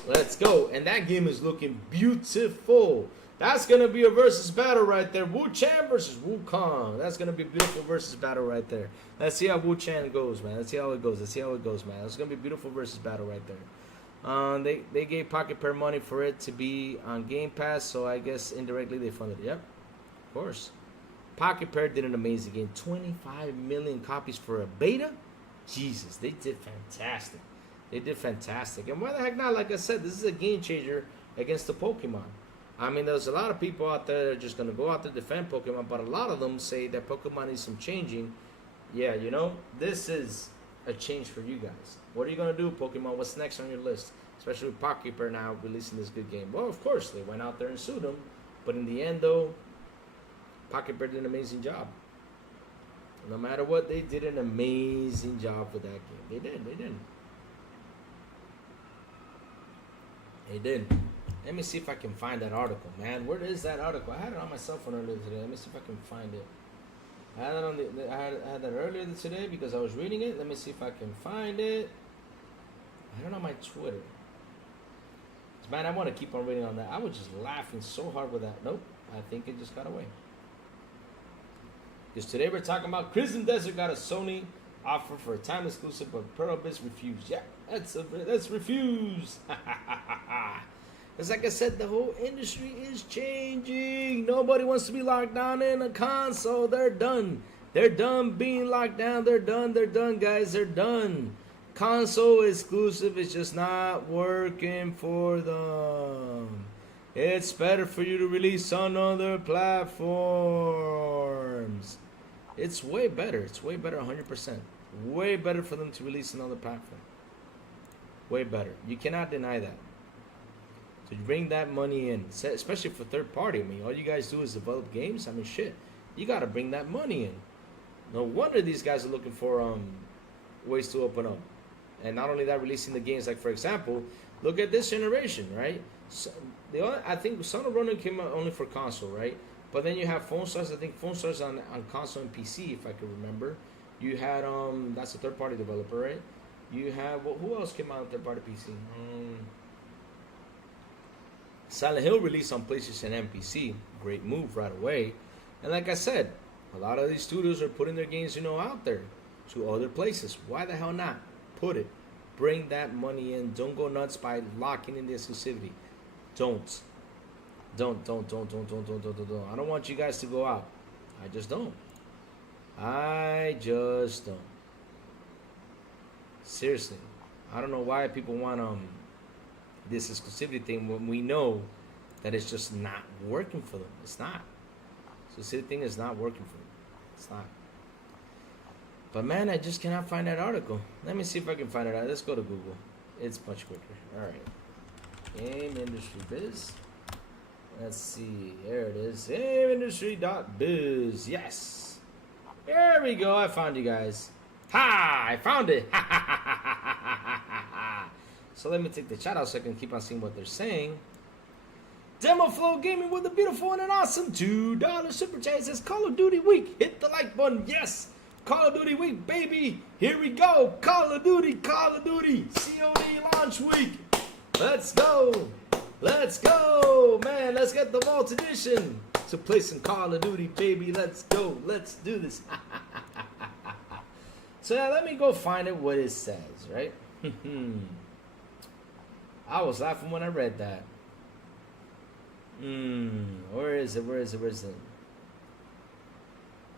Let's go. And that game is looking beautiful. That's going to be a versus battle right there. Wu Chang versus Wukong. That's going to be a beautiful versus battle right there. Let's see how Wu Chang goes, man. Let's see how it goes. Let's see how it goes, man. It's going to be a beautiful versus battle right there. They gave Pocket Pair money for it to be on Game Pass, so I guess indirectly they funded it. Yep, of course. Pocket Pair did an amazing game. 25 million copies for a beta? Jesus, they did fantastic. They did fantastic. And why the heck not? Like I said, this is a game changer against the Pokemon. I mean, there's a lot of people out there that are just going to go out to defend Pokemon, but a lot of them say that Pokemon needs some changing. Yeah, you know, this is a change for you guys. What are you going to do, Pokemon? What's next on your list? Especially with Pocket Pair now releasing this good game. Well, of course, they went out there and sued them. But in the end, though, Pocket Pair did an amazing job. No matter what, they did an amazing job with that game. They did. They did. Let me see if I can find that article, man. Where is that article? I had it on my cell phone earlier today. Let me see if I can find it. I had it on I had that earlier today because I was reading it. Let me see if I can find it. I don't know my Twitter. Man, I want to keep on reading on that. I was just laughing so hard with that. Nope, I think it just got away. Because today we're talking about Crimson Desert got a Sony offer for a time exclusive, but Pearl Abyss refused. Yeah, that's refused. It's like I said, the whole industry is changing. Nobody wants to be locked down in a console. They're done. They're done being locked down. They're done, guys. They're done. Console exclusive is just not working for them. It's better for you to release on other platforms. It's way better. It's way better 100%. Way better for them to release on other platforms. Way better. You cannot deny that. So you bring that money in, especially for third party. I mean, all you guys do is develop games. I mean, shit. You got to bring that money in. No wonder these guys are looking for ways to open up. And not only that, releasing the games. Like, for example, look at this generation, right? So, I think Son of Ronin came out only for console, right? But then you have Phone Stars. I think Phone Stars on console and PC, if I can remember. You had, that's a third-party developer, right? You have, well, who else came out on third-party PC? Silent Hill released on PlayStation and PC. Great move right away. And like I said, a lot of these studios are putting their games, out there to other places. Why the hell not? Put it. Bring that money in. Don't go nuts by locking in the exclusivity. Don't. I don't want you guys to go out. I just don't. Seriously. I don't know why people want this exclusivity thing when we know that it's just not working for them. It's not. Exclusivity thing is not working for them. It's not. But man, I just cannot find that article. Let me see if I can find it out. Let's go to Google. It's much quicker. Alright. Game Industry Biz. Let's see. There it is. GameIndustry.biz. Yes. There we go. I found you guys. Ha! I found it. So let me take the chat out so I can keep on seeing what they're saying. Demo Flow Gaming with a beautiful and an awesome $2 super chat. It says Call of Duty Week. Hit the like button. Yes. Call of Duty Week, baby. Here we go. Call of Duty. COD launch week. Let's go. Man, let's get the Vault Edition to play some Call of Duty, baby. Let's go. Let's do this. So yeah, let me go find it what it says, right? I was laughing when I read that. Where is it?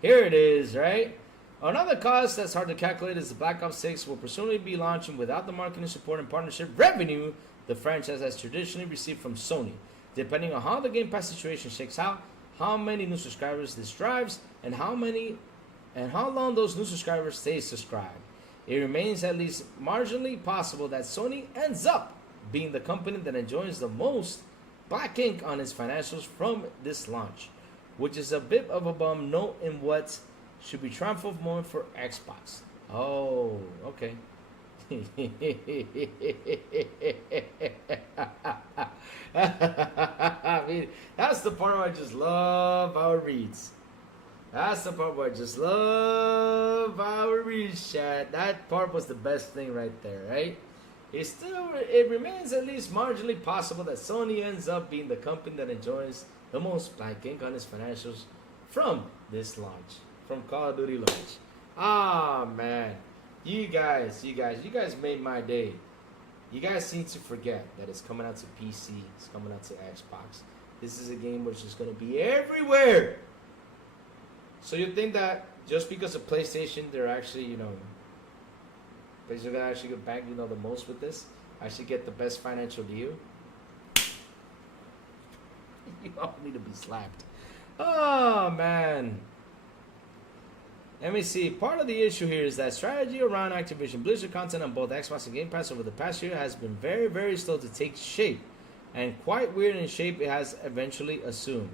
Here it is, right? Another cost that's hard to calculate is the Black Ops 6 will presumably be launching without the marketing support and partnership revenue the franchise has traditionally received from Sony. Depending on how the Game Pass situation shakes out, how many new subscribers this drives and how long those new subscribers stay subscribed. It remains at least marginally possible that Sony ends up being the company that enjoys the most black ink on its financials from this launch, which is a bit of a bum note in what should be triumphal moment for Xbox. Oh, okay. I mean, that's the part where I just love our reads. That's the part where I just love our reads, chat. That part was the best thing right there, right? It remains at least marginally possible that Sony ends up being the company that enjoys the most black ink on its financials from this launch, from Call of Duty launch. Ah, man. You guys made my day. You guys seem to forget that it's coming out to PC, it's coming out to Xbox. This is a game which is going to be everywhere. So you think that just because of PlayStation, they're actually, PlayStation's going to actually get back, the most with this? Actually get the best financial deal? You all need to be slapped. Oh, man. Let me see. Part of the issue here is that strategy around Activision Blizzard content on both Xbox and Game Pass over the past year has been very, very slow to take shape, and quite weird in shape it has eventually assumed.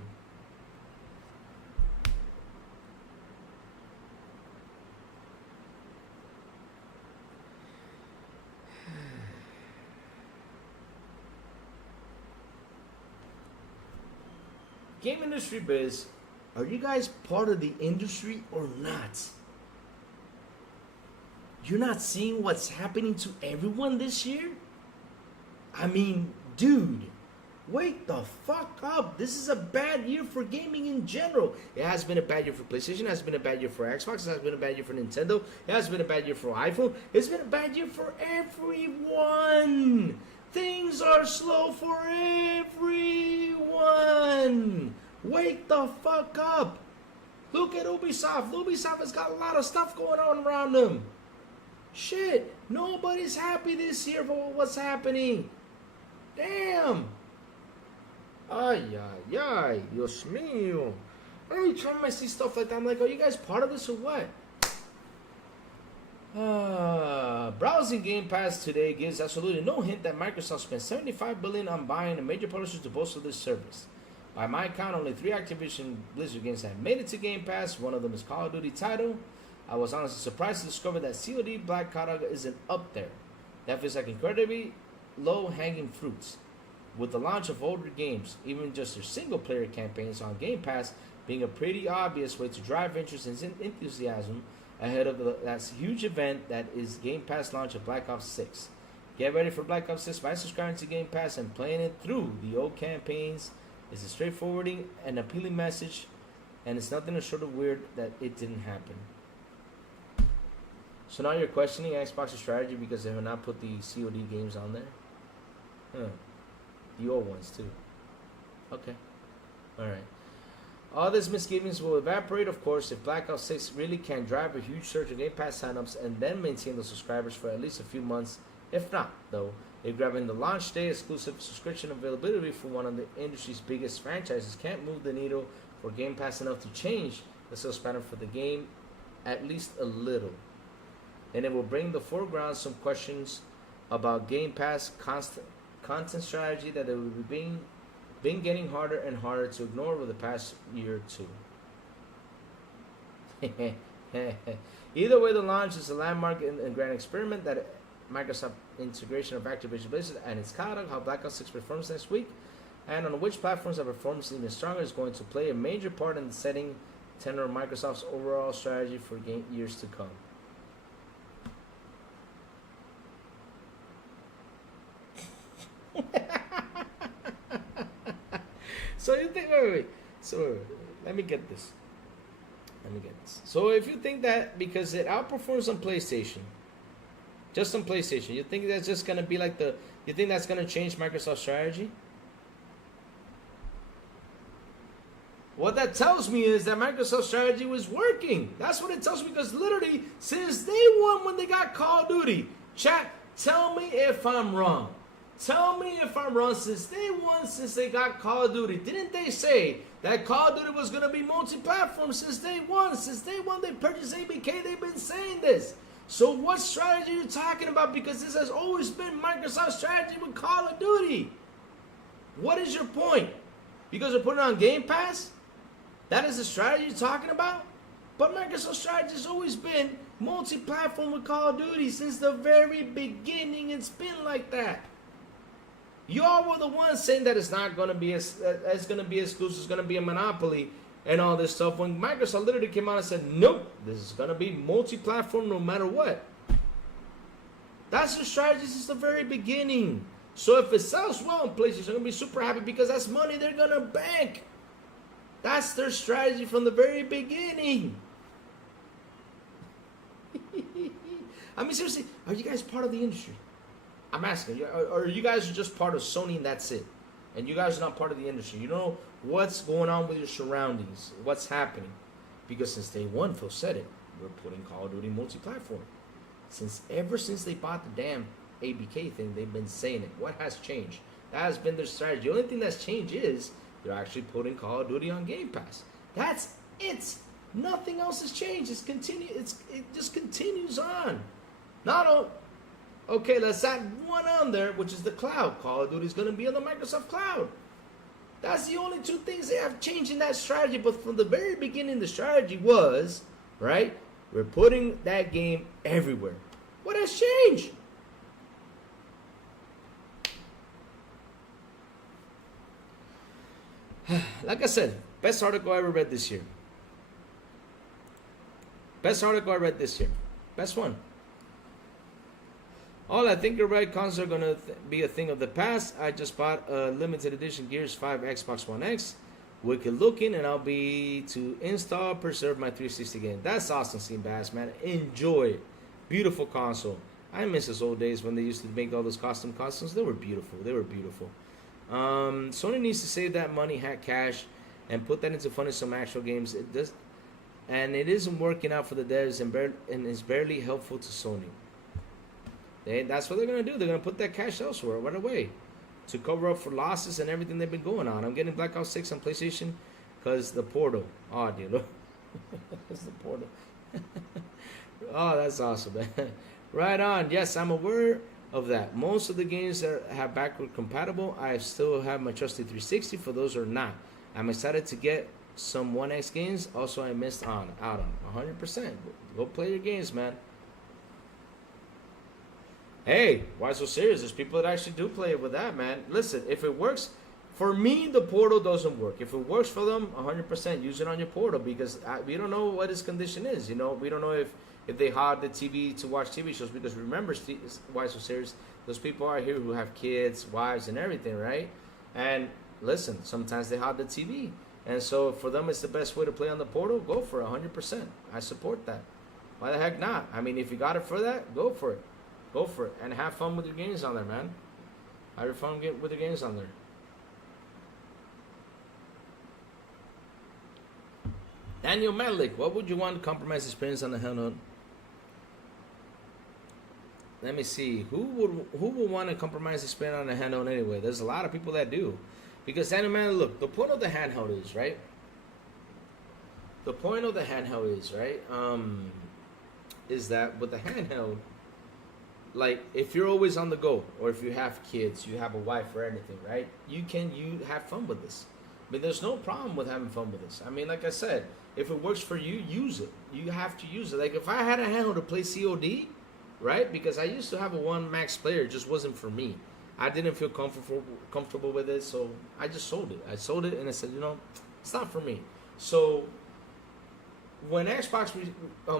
Game industry biz. Are you guys part of the industry or not? You're not seeing what's happening to everyone this year? I mean, dude, wake the fuck up. This is a bad year for gaming in general. It has been a bad year for PlayStation. It has been a bad year for Xbox. It has been a bad year for Nintendo. It has been a bad year for iPhone. It's been a bad year for everyone. Things are slow for everyone. Wake the fuck up. Look at Ubisoft. Ubisoft has got a lot of stuff going on around them. Shit. Nobody's happy this year for what's happening. Damn. Ay, ay, ay. Dios mío. Every time I see stuff like that, I'm like, are you guys part of this or what? Browsing Game Pass today gives absolutely no hint that Microsoft spent $75 billion on buying a major publisher to bolster this service. By my count, only 3 Activision Blizzard games have made it to Game Pass. One of them is Call of Duty title. I was honestly surprised to discover that COD Black Catalog isn't up there. That feels like incredibly low-hanging fruits. With the launch of older games, even just their single-player campaigns on Game Pass being a pretty obvious way to drive interest and enthusiasm ahead of that huge event that is Game Pass launch of Black Ops 6. Get ready for Black Ops 6 by subscribing to Game Pass and playing it through the old campaigns. It's a straightforward and appealing message, and it's nothing short of weird that it didn't happen. So now you're questioning Xbox's strategy because they have not put the COD games on there? Huh. The old ones too. Okay. Alright. All these misgivings will evaporate, of course, if Black Ops 6 really can drive a huge surge of Game Pass signups and then maintain those subscribers for at least a few months. If not, though, if grabbing the launch day exclusive subscription availability for one of the industry's biggest franchises can't move the needle for Game Pass enough to change the sales pattern for the game at least a little, then it will bring the foreground some questions about Game Pass content strategy that it will be been getting harder and harder to ignore over the past year or two. Either way, the launch is a landmark and grand experiment that Microsoft integration of Activision Blizzard and its catalog, how Black Ops 6 performs next week, and on which platforms that performs even stronger is going to play a major part in the setting tenor of Microsoft's overall strategy for years to come. So you think, wait. So let me get this. So if you think that because it outperforms on PlayStation, just on PlayStation, you think that's just gonna be like you think that's gonna change Microsoft's strategy? What that tells me is that Microsoft's strategy was working. That's what it tells me, because literally since day one when they got Call of Duty, chat, tell me if I'm wrong. Tell me if I'm wrong. Since day one, since they got Call of Duty, didn't they say that Call of Duty was going to be multi-platform since day one? Since day one they purchased ABK, they've been saying this. So what strategy are you talking about? Because this has always been Microsoft's strategy with Call of Duty. What is your point? Because they're putting it on Game Pass? That is the strategy you're talking about? But Microsoft's strategy has always been multi-platform with Call of Duty since the very beginning. It's been like that. Y'all were the ones saying that it's not going to be it's going to be exclusive, it's going to be a monopoly and all this stuff. When Microsoft literally came out and said, nope, this is going to be multi-platform no matter what. That's their strategy since the very beginning. So if it sells well on PlayStation, they're going to be super happy because that's money they're going to bank. That's their strategy from the very beginning. I mean, seriously, are you guys part of the industry? I'm asking you, or you guys are just part of Sony and that's it? And you guys are not part of the industry. You don't know what's going on with your surroundings, what's happening. Because since day one, Phil said it, we're putting Call of Duty multi-platform. Ever since they bought the damn ABK thing, they've been saying it. What has changed? That has been their strategy. The only thing that's changed is they're actually putting Call of Duty on Game Pass. That's it. Nothing else has changed. It just continues on. Okay, let's add one on there, which is the cloud. Call of Duty is going to be on the Microsoft cloud. That's the only two things they have changed in that strategy. But from the very beginning, the strategy was, right, we're putting that game everywhere. What has changed? Like I said, best article I ever read this year. Best article I read this year. Best one. All I think you're right, consoles are going to be a thing of the past. I just bought a limited edition Gears 5 Xbox One X. Wicked looking, and I'll be to install, preserve my 360 game. That's awesome, Steam Bass, man. Enjoy it. Beautiful console. I miss those old days when they used to make all those custom costumes. They were beautiful. They were beautiful. Sony needs to save that money, hack cash, and put that into funding some actual games. It does, and it isn't working out for the devs, and is barely helpful to Sony. That's what they're going to do. They're going to put that cash elsewhere right away to cover up for losses and everything they've been going on. I'm getting Black Ops 6 on PlayStation because the Portal. Oh, dude. It's the Portal. Oh, that's awesome, man. Right on. Yes, I'm aware of that. Most of the games that have backward compatible, I still have my trusty 360. For those who are not, I'm excited to get some 1X games. Also, I missed out on 100%. Go play your games, man. Hey, why so serious? There's people that actually do play it with that, man. Listen, if it works, for me, the Portal doesn't work. If it works for them, 100% use it on your Portal because we don't know what his condition is. You know, we don't know if they hog the TV to watch TV shows because remember, why so serious? Those people are here who have kids, wives, and everything, right? And listen, sometimes they hog the TV. And so for them, it's the best way to play on the Portal. Go for it, 100%. I support that. Why the heck not? I mean, if you got it for that, go for it. Go for it and have fun with your games on there, man. Have fun with your games on there. Daniel Malik, what would you want to compromise experience on the handheld? Let me see. Who would want to compromise experience on the handheld anyway? There's a lot of people that do. Because Daniel Malik, look, the point of the handheld is, right? The point of the handheld is, right? Is that with the handheld, like, if you're always on the go, or if you have kids, you have a wife or anything, right? You have fun with this. I mean, there's no problem with having fun with this. I mean, like I said, if it works for you, use it. You have to use it. Like, if I had a handle to play COD, right? Because I used to have a one max player, it just wasn't for me. I didn't feel comfortable with it, so I just sold it. I sold it, and I said, you know, it's not for me. So when Xbox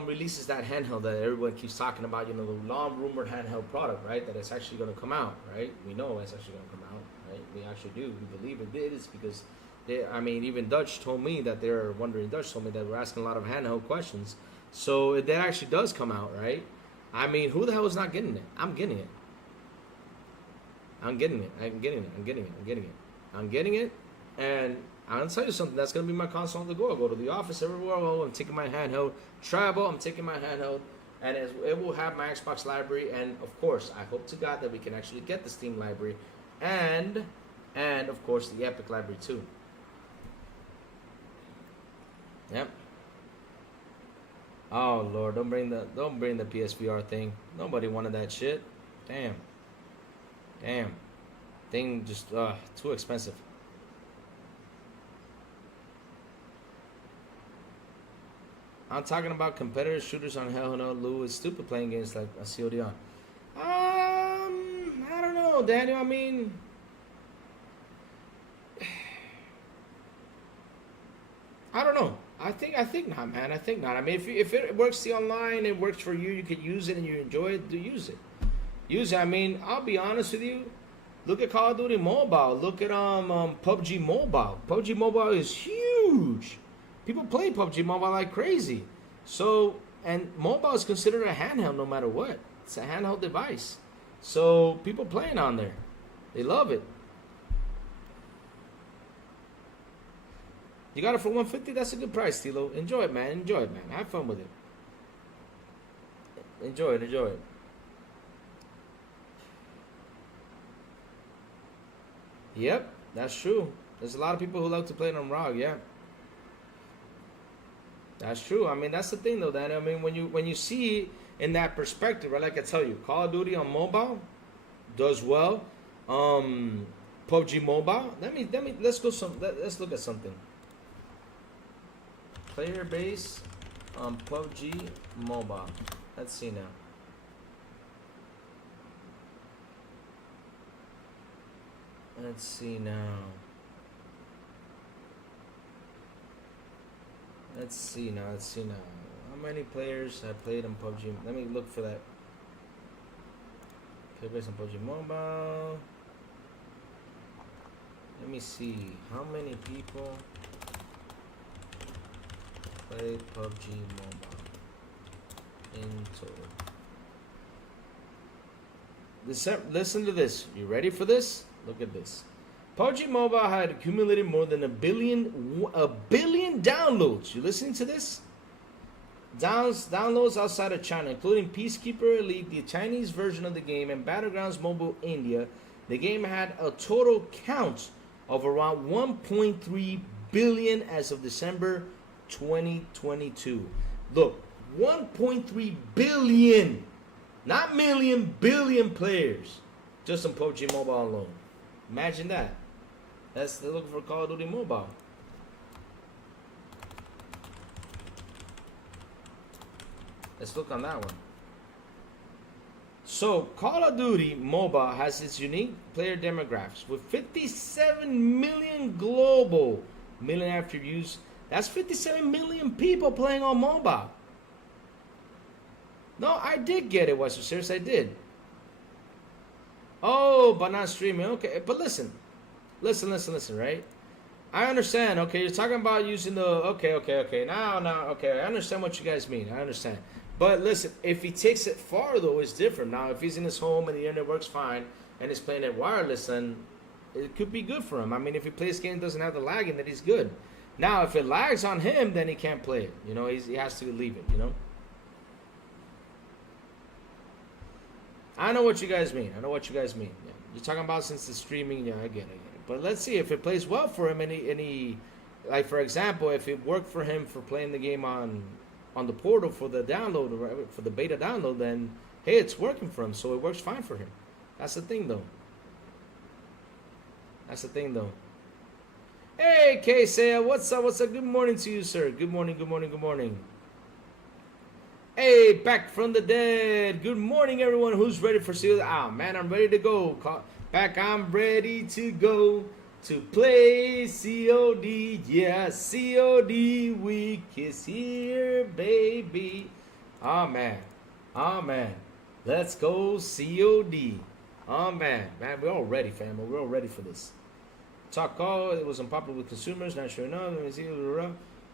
releases that handheld that everyone keeps talking about, you know, the long rumored handheld product, right, that it's actually going to come out, right? We know it's actually going to come out, right? We actually do. We believe it is because, even Dutch told me that they're wondering. Dutch told me that we're asking a lot of handheld questions. So if that actually does come out, right? I mean, who the hell is not getting it? I'm getting it. I'm getting it. I'm getting it. I'm getting it. I'm getting it. I'm getting it. And I'm going to tell you something. That's going to be my console on the go. I go to the office everywhere I go. I'm taking my handheld. Travel, I'm taking my handheld. and it will have my Xbox library, and of course, I hope to God that we can actually get the Steam library, and of course the Epic library too. Yep. Oh Lord, don't bring the PSVR thing. Nobody wanted that shit. Damn. Thing just too expensive. I'm talking about competitive shooters on Hell No. Lou, it's stupid playing games like a COD on. I don't know, Daniel. I mean, I don't know. I think not, man. I think not. I mean, if it works the online, it works for you. You could use it and you enjoy it. Do use it. Use it. I mean, I'll be honest with you. Look at Call of Duty Mobile. Look at PUBG Mobile. PUBG Mobile is huge. People play PUBG Mobile like crazy. So, and mobile is considered a handheld no matter what. It's a handheld device. So, people playing on there. They love it. You got it for $150? That's a good price, Tilo. Enjoy it, man. Enjoy it, man. Have fun with it. Enjoy it. Yep, that's true. There's a lot of people who love to play it on ROG, yeah. That's true. I mean, that's the thing, though, Dan. I mean, when you see it in that perspective, right? Like I tell you, Call of Duty on mobile does well. PUBG Mobile. Let's look at something. Player base on PUBG Mobile. Let's see now. Let's see now. How many players have played on PUBG? Let me look for that. Player base on PUBG Mobile. Let me see. How many people play PUBG Mobile in total? Listen to this. You ready for this? Look at this. PUBG Mobile had accumulated more than a billion downloads. You listening to this? Downloads outside of China, including Peacekeeper Elite, the Chinese version of the game, and Battlegrounds Mobile India. The game had a total count of around 1.3 billion as of December 2022. Look, 1.3 billion, not million, billion players just on PUBG Mobile alone. Imagine that. They're looking for Call of Duty Mobile. Let's look on that one. So, Call of Duty Mobile has its unique player demographics with 57 million global million active views. That's 57 million people playing on mobile. No, I did get it, Western Serious. I did. Oh, but not streaming. Okay, but listen, right? I understand. Okay, you're talking about using the. Okay. Now, okay. I understand what you guys mean. I understand. But listen, if he takes it far, though, it's different. Now, if he's in his home and the internet works fine and he's playing it wireless, then it could be good for him. I mean, if he plays game doesn't have the lagging, then he's good. Now, if it lags on him, then he can't play it. You know, he has to leave it, you know? I know what you guys mean. Yeah. You're talking about since the streaming, yeah, I get it. But let's see if it plays well for him. Any like, for example, if it worked for him for playing the game on the portal for the download, or for the beta download, then hey, it's working for him, so it works fine for him. That's the thing, though. Hey, K-Sale, what's up? Good morning to you, sir. Good morning. Hey, back from the dead. Good morning, everyone who's ready for COD. Ah, man, I'm ready to go. I'm ready to go to play COD. Yeah, COD week is here, baby. Oh, man. Let's go COD. Oh, man, we're all ready, family. We're all ready for this. Talk call, it was unpopular with consumers, not sure enough.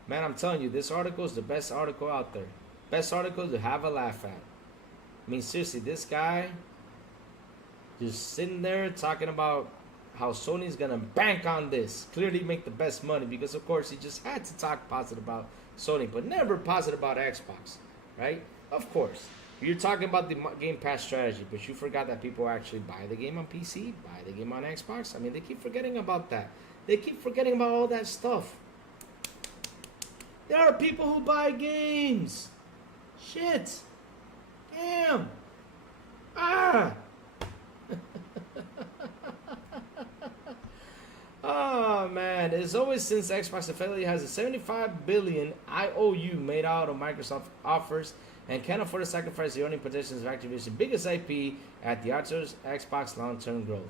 Man, I'm telling you, this article is the best article out there. Best article to have a laugh at. I mean, seriously, this guy just sitting there talking about how Sony's gonna bank on this, clearly make the best money, because of course he just had to talk positive about Sony, but never positive about Xbox, right? Of course. You're talking about the Game Pass strategy, but you forgot that people actually buy the game on PC, buy the game on Xbox. I mean, they keep forgetting about that. They keep forgetting about all that stuff. There are people who buy games. Shit. Damn. Ah. Oh man, it's always since Xbox affiliate has a 75 billion IOU made out of Microsoft offers and can't afford to sacrifice the earning potentials of Activision's biggest IP at the odds of Xbox long-term growth.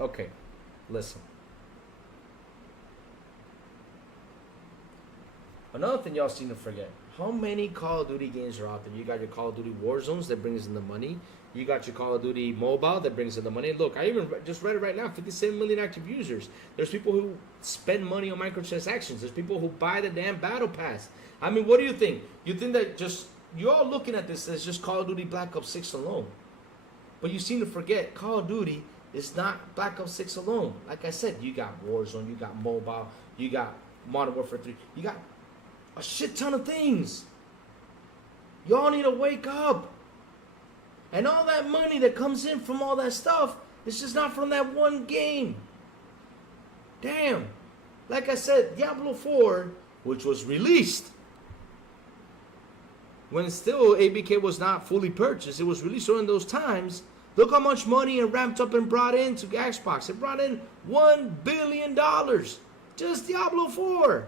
Okay, listen. Another thing y'all seem to forget. How many Call of Duty games are out there? You got your Call of Duty Warzones that brings in the money. You got your Call of Duty Mobile that brings in the money. Look, I even just read it right now, 57 million active users. There's people who spend money on microtransactions. There's people who buy the damn Battle Pass. I mean, what do you think? You think that just, you're all looking at this as just Call of Duty Black Ops 6 alone. But you seem to forget Call of Duty is not Black Ops 6 alone. Like I said, you got Warzone, you got Mobile, you got Modern Warfare 3. You got a shit ton of things. Y'all need to wake up. And all that money that comes in from all that stuff is just not from that one game. Damn. Like I said, Diablo 4, which was released when still ABK was not fully purchased, it was released during those times. Look how much money it ramped up and brought into Xbox. It brought in $1 billion. Just Diablo 4.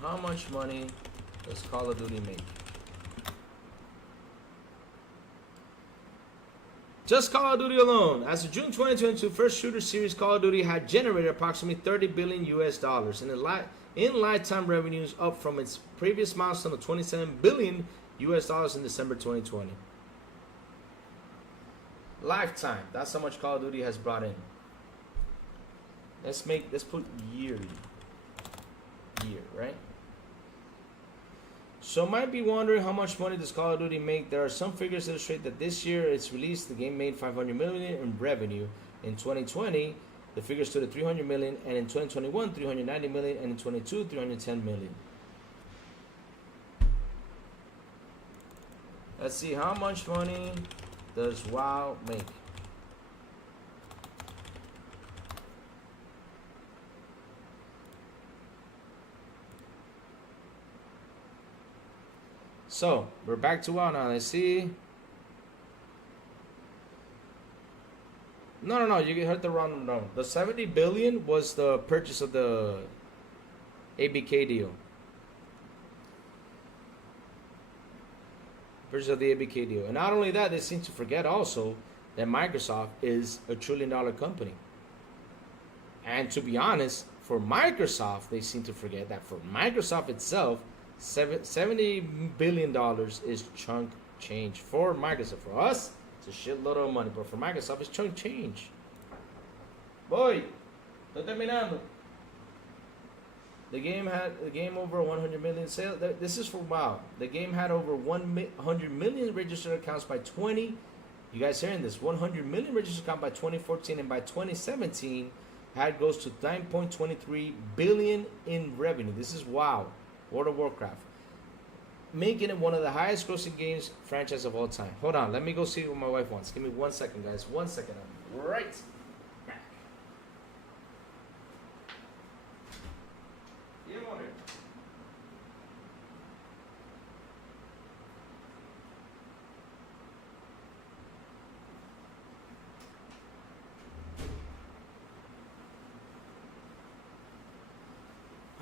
How much money does Call of Duty make? Just Call of Duty alone, as of June 2022, first shooter series Call of Duty had generated approximately $30 billion US in lifetime revenues, up from its previous milestone of $27 billion US in December 2020. Lifetime. That's how much Call of Duty has brought in. Let's put yearly. Year, right? So might be wondering how much money does Call of Duty make. There are some figures that illustrate that this year it's released, the game made $500 million in revenue. In 2020, the figure stood at $300 million, and in 2021, $390 million, and in 2022, $310 million. Let's see, how much money does WoW make? So, we're back to WoW now. Let's see. No. You heard the wrong number. The 70 billion was the purchase of the ABK deal. Purchase of the ABK deal. And not only that, they seem to forget also that Microsoft is a $1 trillion company. And to be honest, for Microsoft, they seem to forget that for Microsoft itself, $70 billion is chunk change for Microsoft. For us, it's a shitload of money, but for Microsoft, it's chunk change. Boy, estoy terminando. The game had over 100 million sales. This is for WoW. The game had over 100 million registered accounts by 20. You guys hearing this? 100 million registered accounts by 2014, and by 2017, had goes to 9.23 billion in revenue. This is WoW. World of Warcraft, making it one of the highest grossing games franchise of all time. Hold on, let me go see what my wife wants. Give me 1 second, guys. 1 second. I'm right back.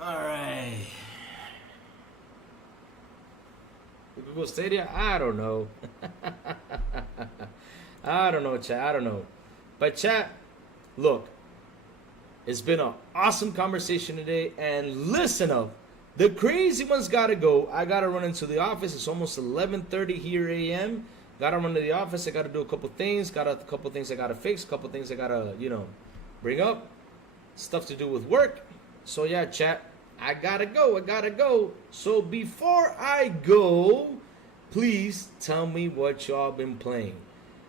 All right. Google Stadia? I don't know. I don't know, chat. I don't know. But chat, look, it's been an awesome conversation today. And listen up, the crazy ones gotta go. I gotta run into the office. It's almost 11:30 here a.m. Gotta run to the office. I gotta do a couple things. Got a couple things I gotta fix. A couple things I gotta, bring up. Stuff to do with work. So yeah, chat, I gotta go. So before I go, please tell me what y'all been playing.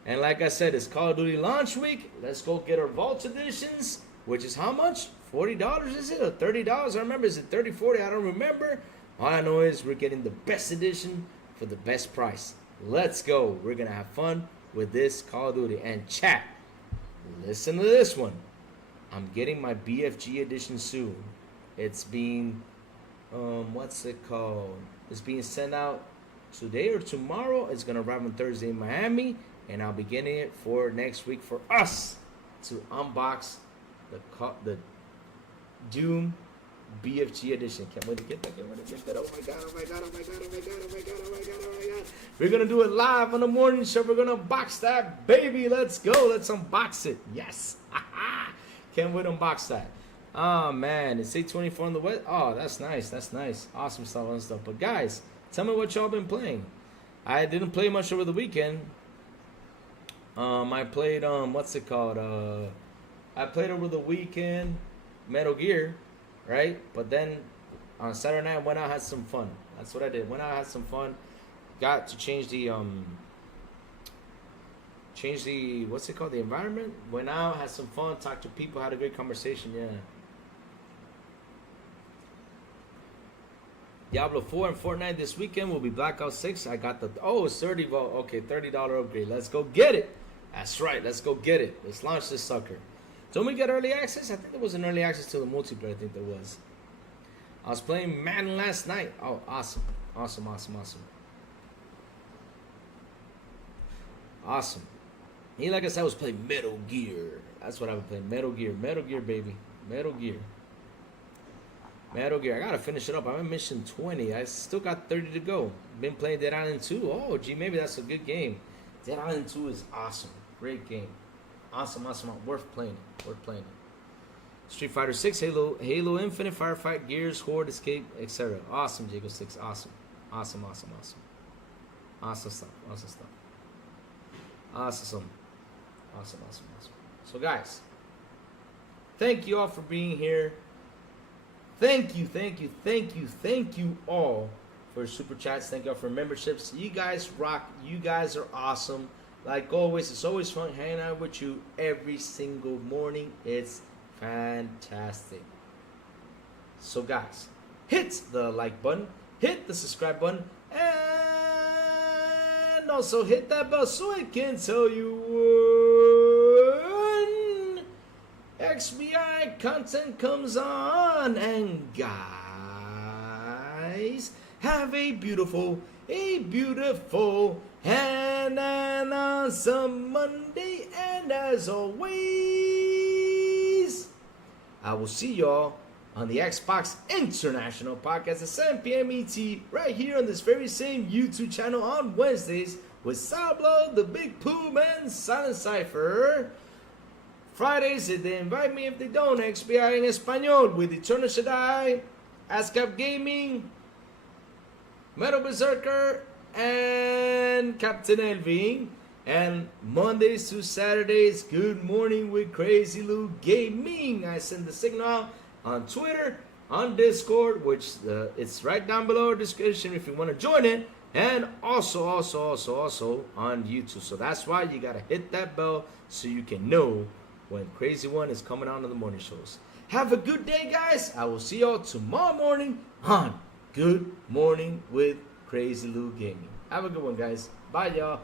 And like I said, it's Call of Duty launch week. Let's go get our Vault editions, which is how much? $40 is it? Or $30? I remember. Is it 30, 40? I don't remember. All I know is we're getting the best edition for the best price. Let's go. We're going to have fun with this Call of Duty. And chat, listen to this one. I'm getting my BFG edition soon. It's being, what's it called? It's being sent out today or tomorrow. It's going to arrive on Thursday in Miami. And I'll be getting it for next week for us to unbox the Doom BFG edition. Can't wait to get that. Can't wait to get that. Oh my god, oh my god, oh my god, oh my god, oh my god, oh my god, oh my god. We're going to do it live on the morning show. We're going to unbox that baby. Let's go. Let's unbox it. Yes. Can't wait to unbox that. Oh man, it's 8:24 on the west. Oh, that's nice. That's nice. Awesome stuff and stuff. But guys, tell me what y'all been playing. I didn't play much over the weekend. I played what's it called? I played over the weekend Metal Gear, right? But then on Saturday night I went out, had some fun. That's what I did. Went out, had some fun. Got to change the what's it called? The environment. Went out, had some fun, talked to people, had a great conversation. Yeah. Diablo 4 and Fortnite this weekend will be Blackout 6. I got it's 30 vote. Okay, $30 upgrade. Let's go get it. That's right. Let's go get it. Let's launch this sucker. Don't we get early access? I think there was an early access to the multiplayer. I think there was. I was playing Madden last night. Oh, awesome. Awesome, awesome, awesome. Awesome. Me, like I said, I was playing Metal Gear. That's what I was playing. Metal Gear. Metal Gear, baby. Metal Gear. Metal Gear. I gotta finish it up. I'm at mission 20. I still got 30 to go. Been playing Dead Island 2. Oh, gee, maybe that's a good game. Dead Island 2 is awesome. Great game. Awesome, awesome. Worth playing it. Worth playing it. Street Fighter 6, Halo Infinite, Firefight, Gears, Horde, Escape, etc. Awesome, Jago 6. Awesome. Awesome, awesome, awesome. Awesome stuff. Awesome stuff. Awesome. Awesome, awesome, awesome. So, guys, thank you all for being here. Thank you, thank you, thank you, thank you all for super chats. Thank you all for memberships. You guys rock. You guys are awesome. Like always, it's always fun hanging out with you every single morning. It's fantastic. So guys, hit the like button, hit the subscribe button, and also hit that bell so I can tell you when XBI content comes on. And guys, have a beautiful and an awesome Monday. And as always, I will see y'all on the Xbox International Podcast at 7 p.m. ET right here on this very same YouTube channel on Wednesdays with Sourblow, the Big Plume, and Silent Cypher. Fridays, if they invite me, if they don't, XBI en Español with Eternal Shaddai, ASCAP Gaming, Metal Berserker, and Captain Elving. And Mondays to Saturdays, Good Morning with Crazy Lou Gaming. I send the signal on Twitter, on Discord, which it's right down below in the description if you want to join it, and also on YouTube. So that's why you gotta hit that bell so you can know when Crazy One is coming out on the morning shows. Have a good day, guys. I will see y'all tomorrow morning on Good Morning with Crazy Lou Gaming. Have a good one, guys. Bye, y'all.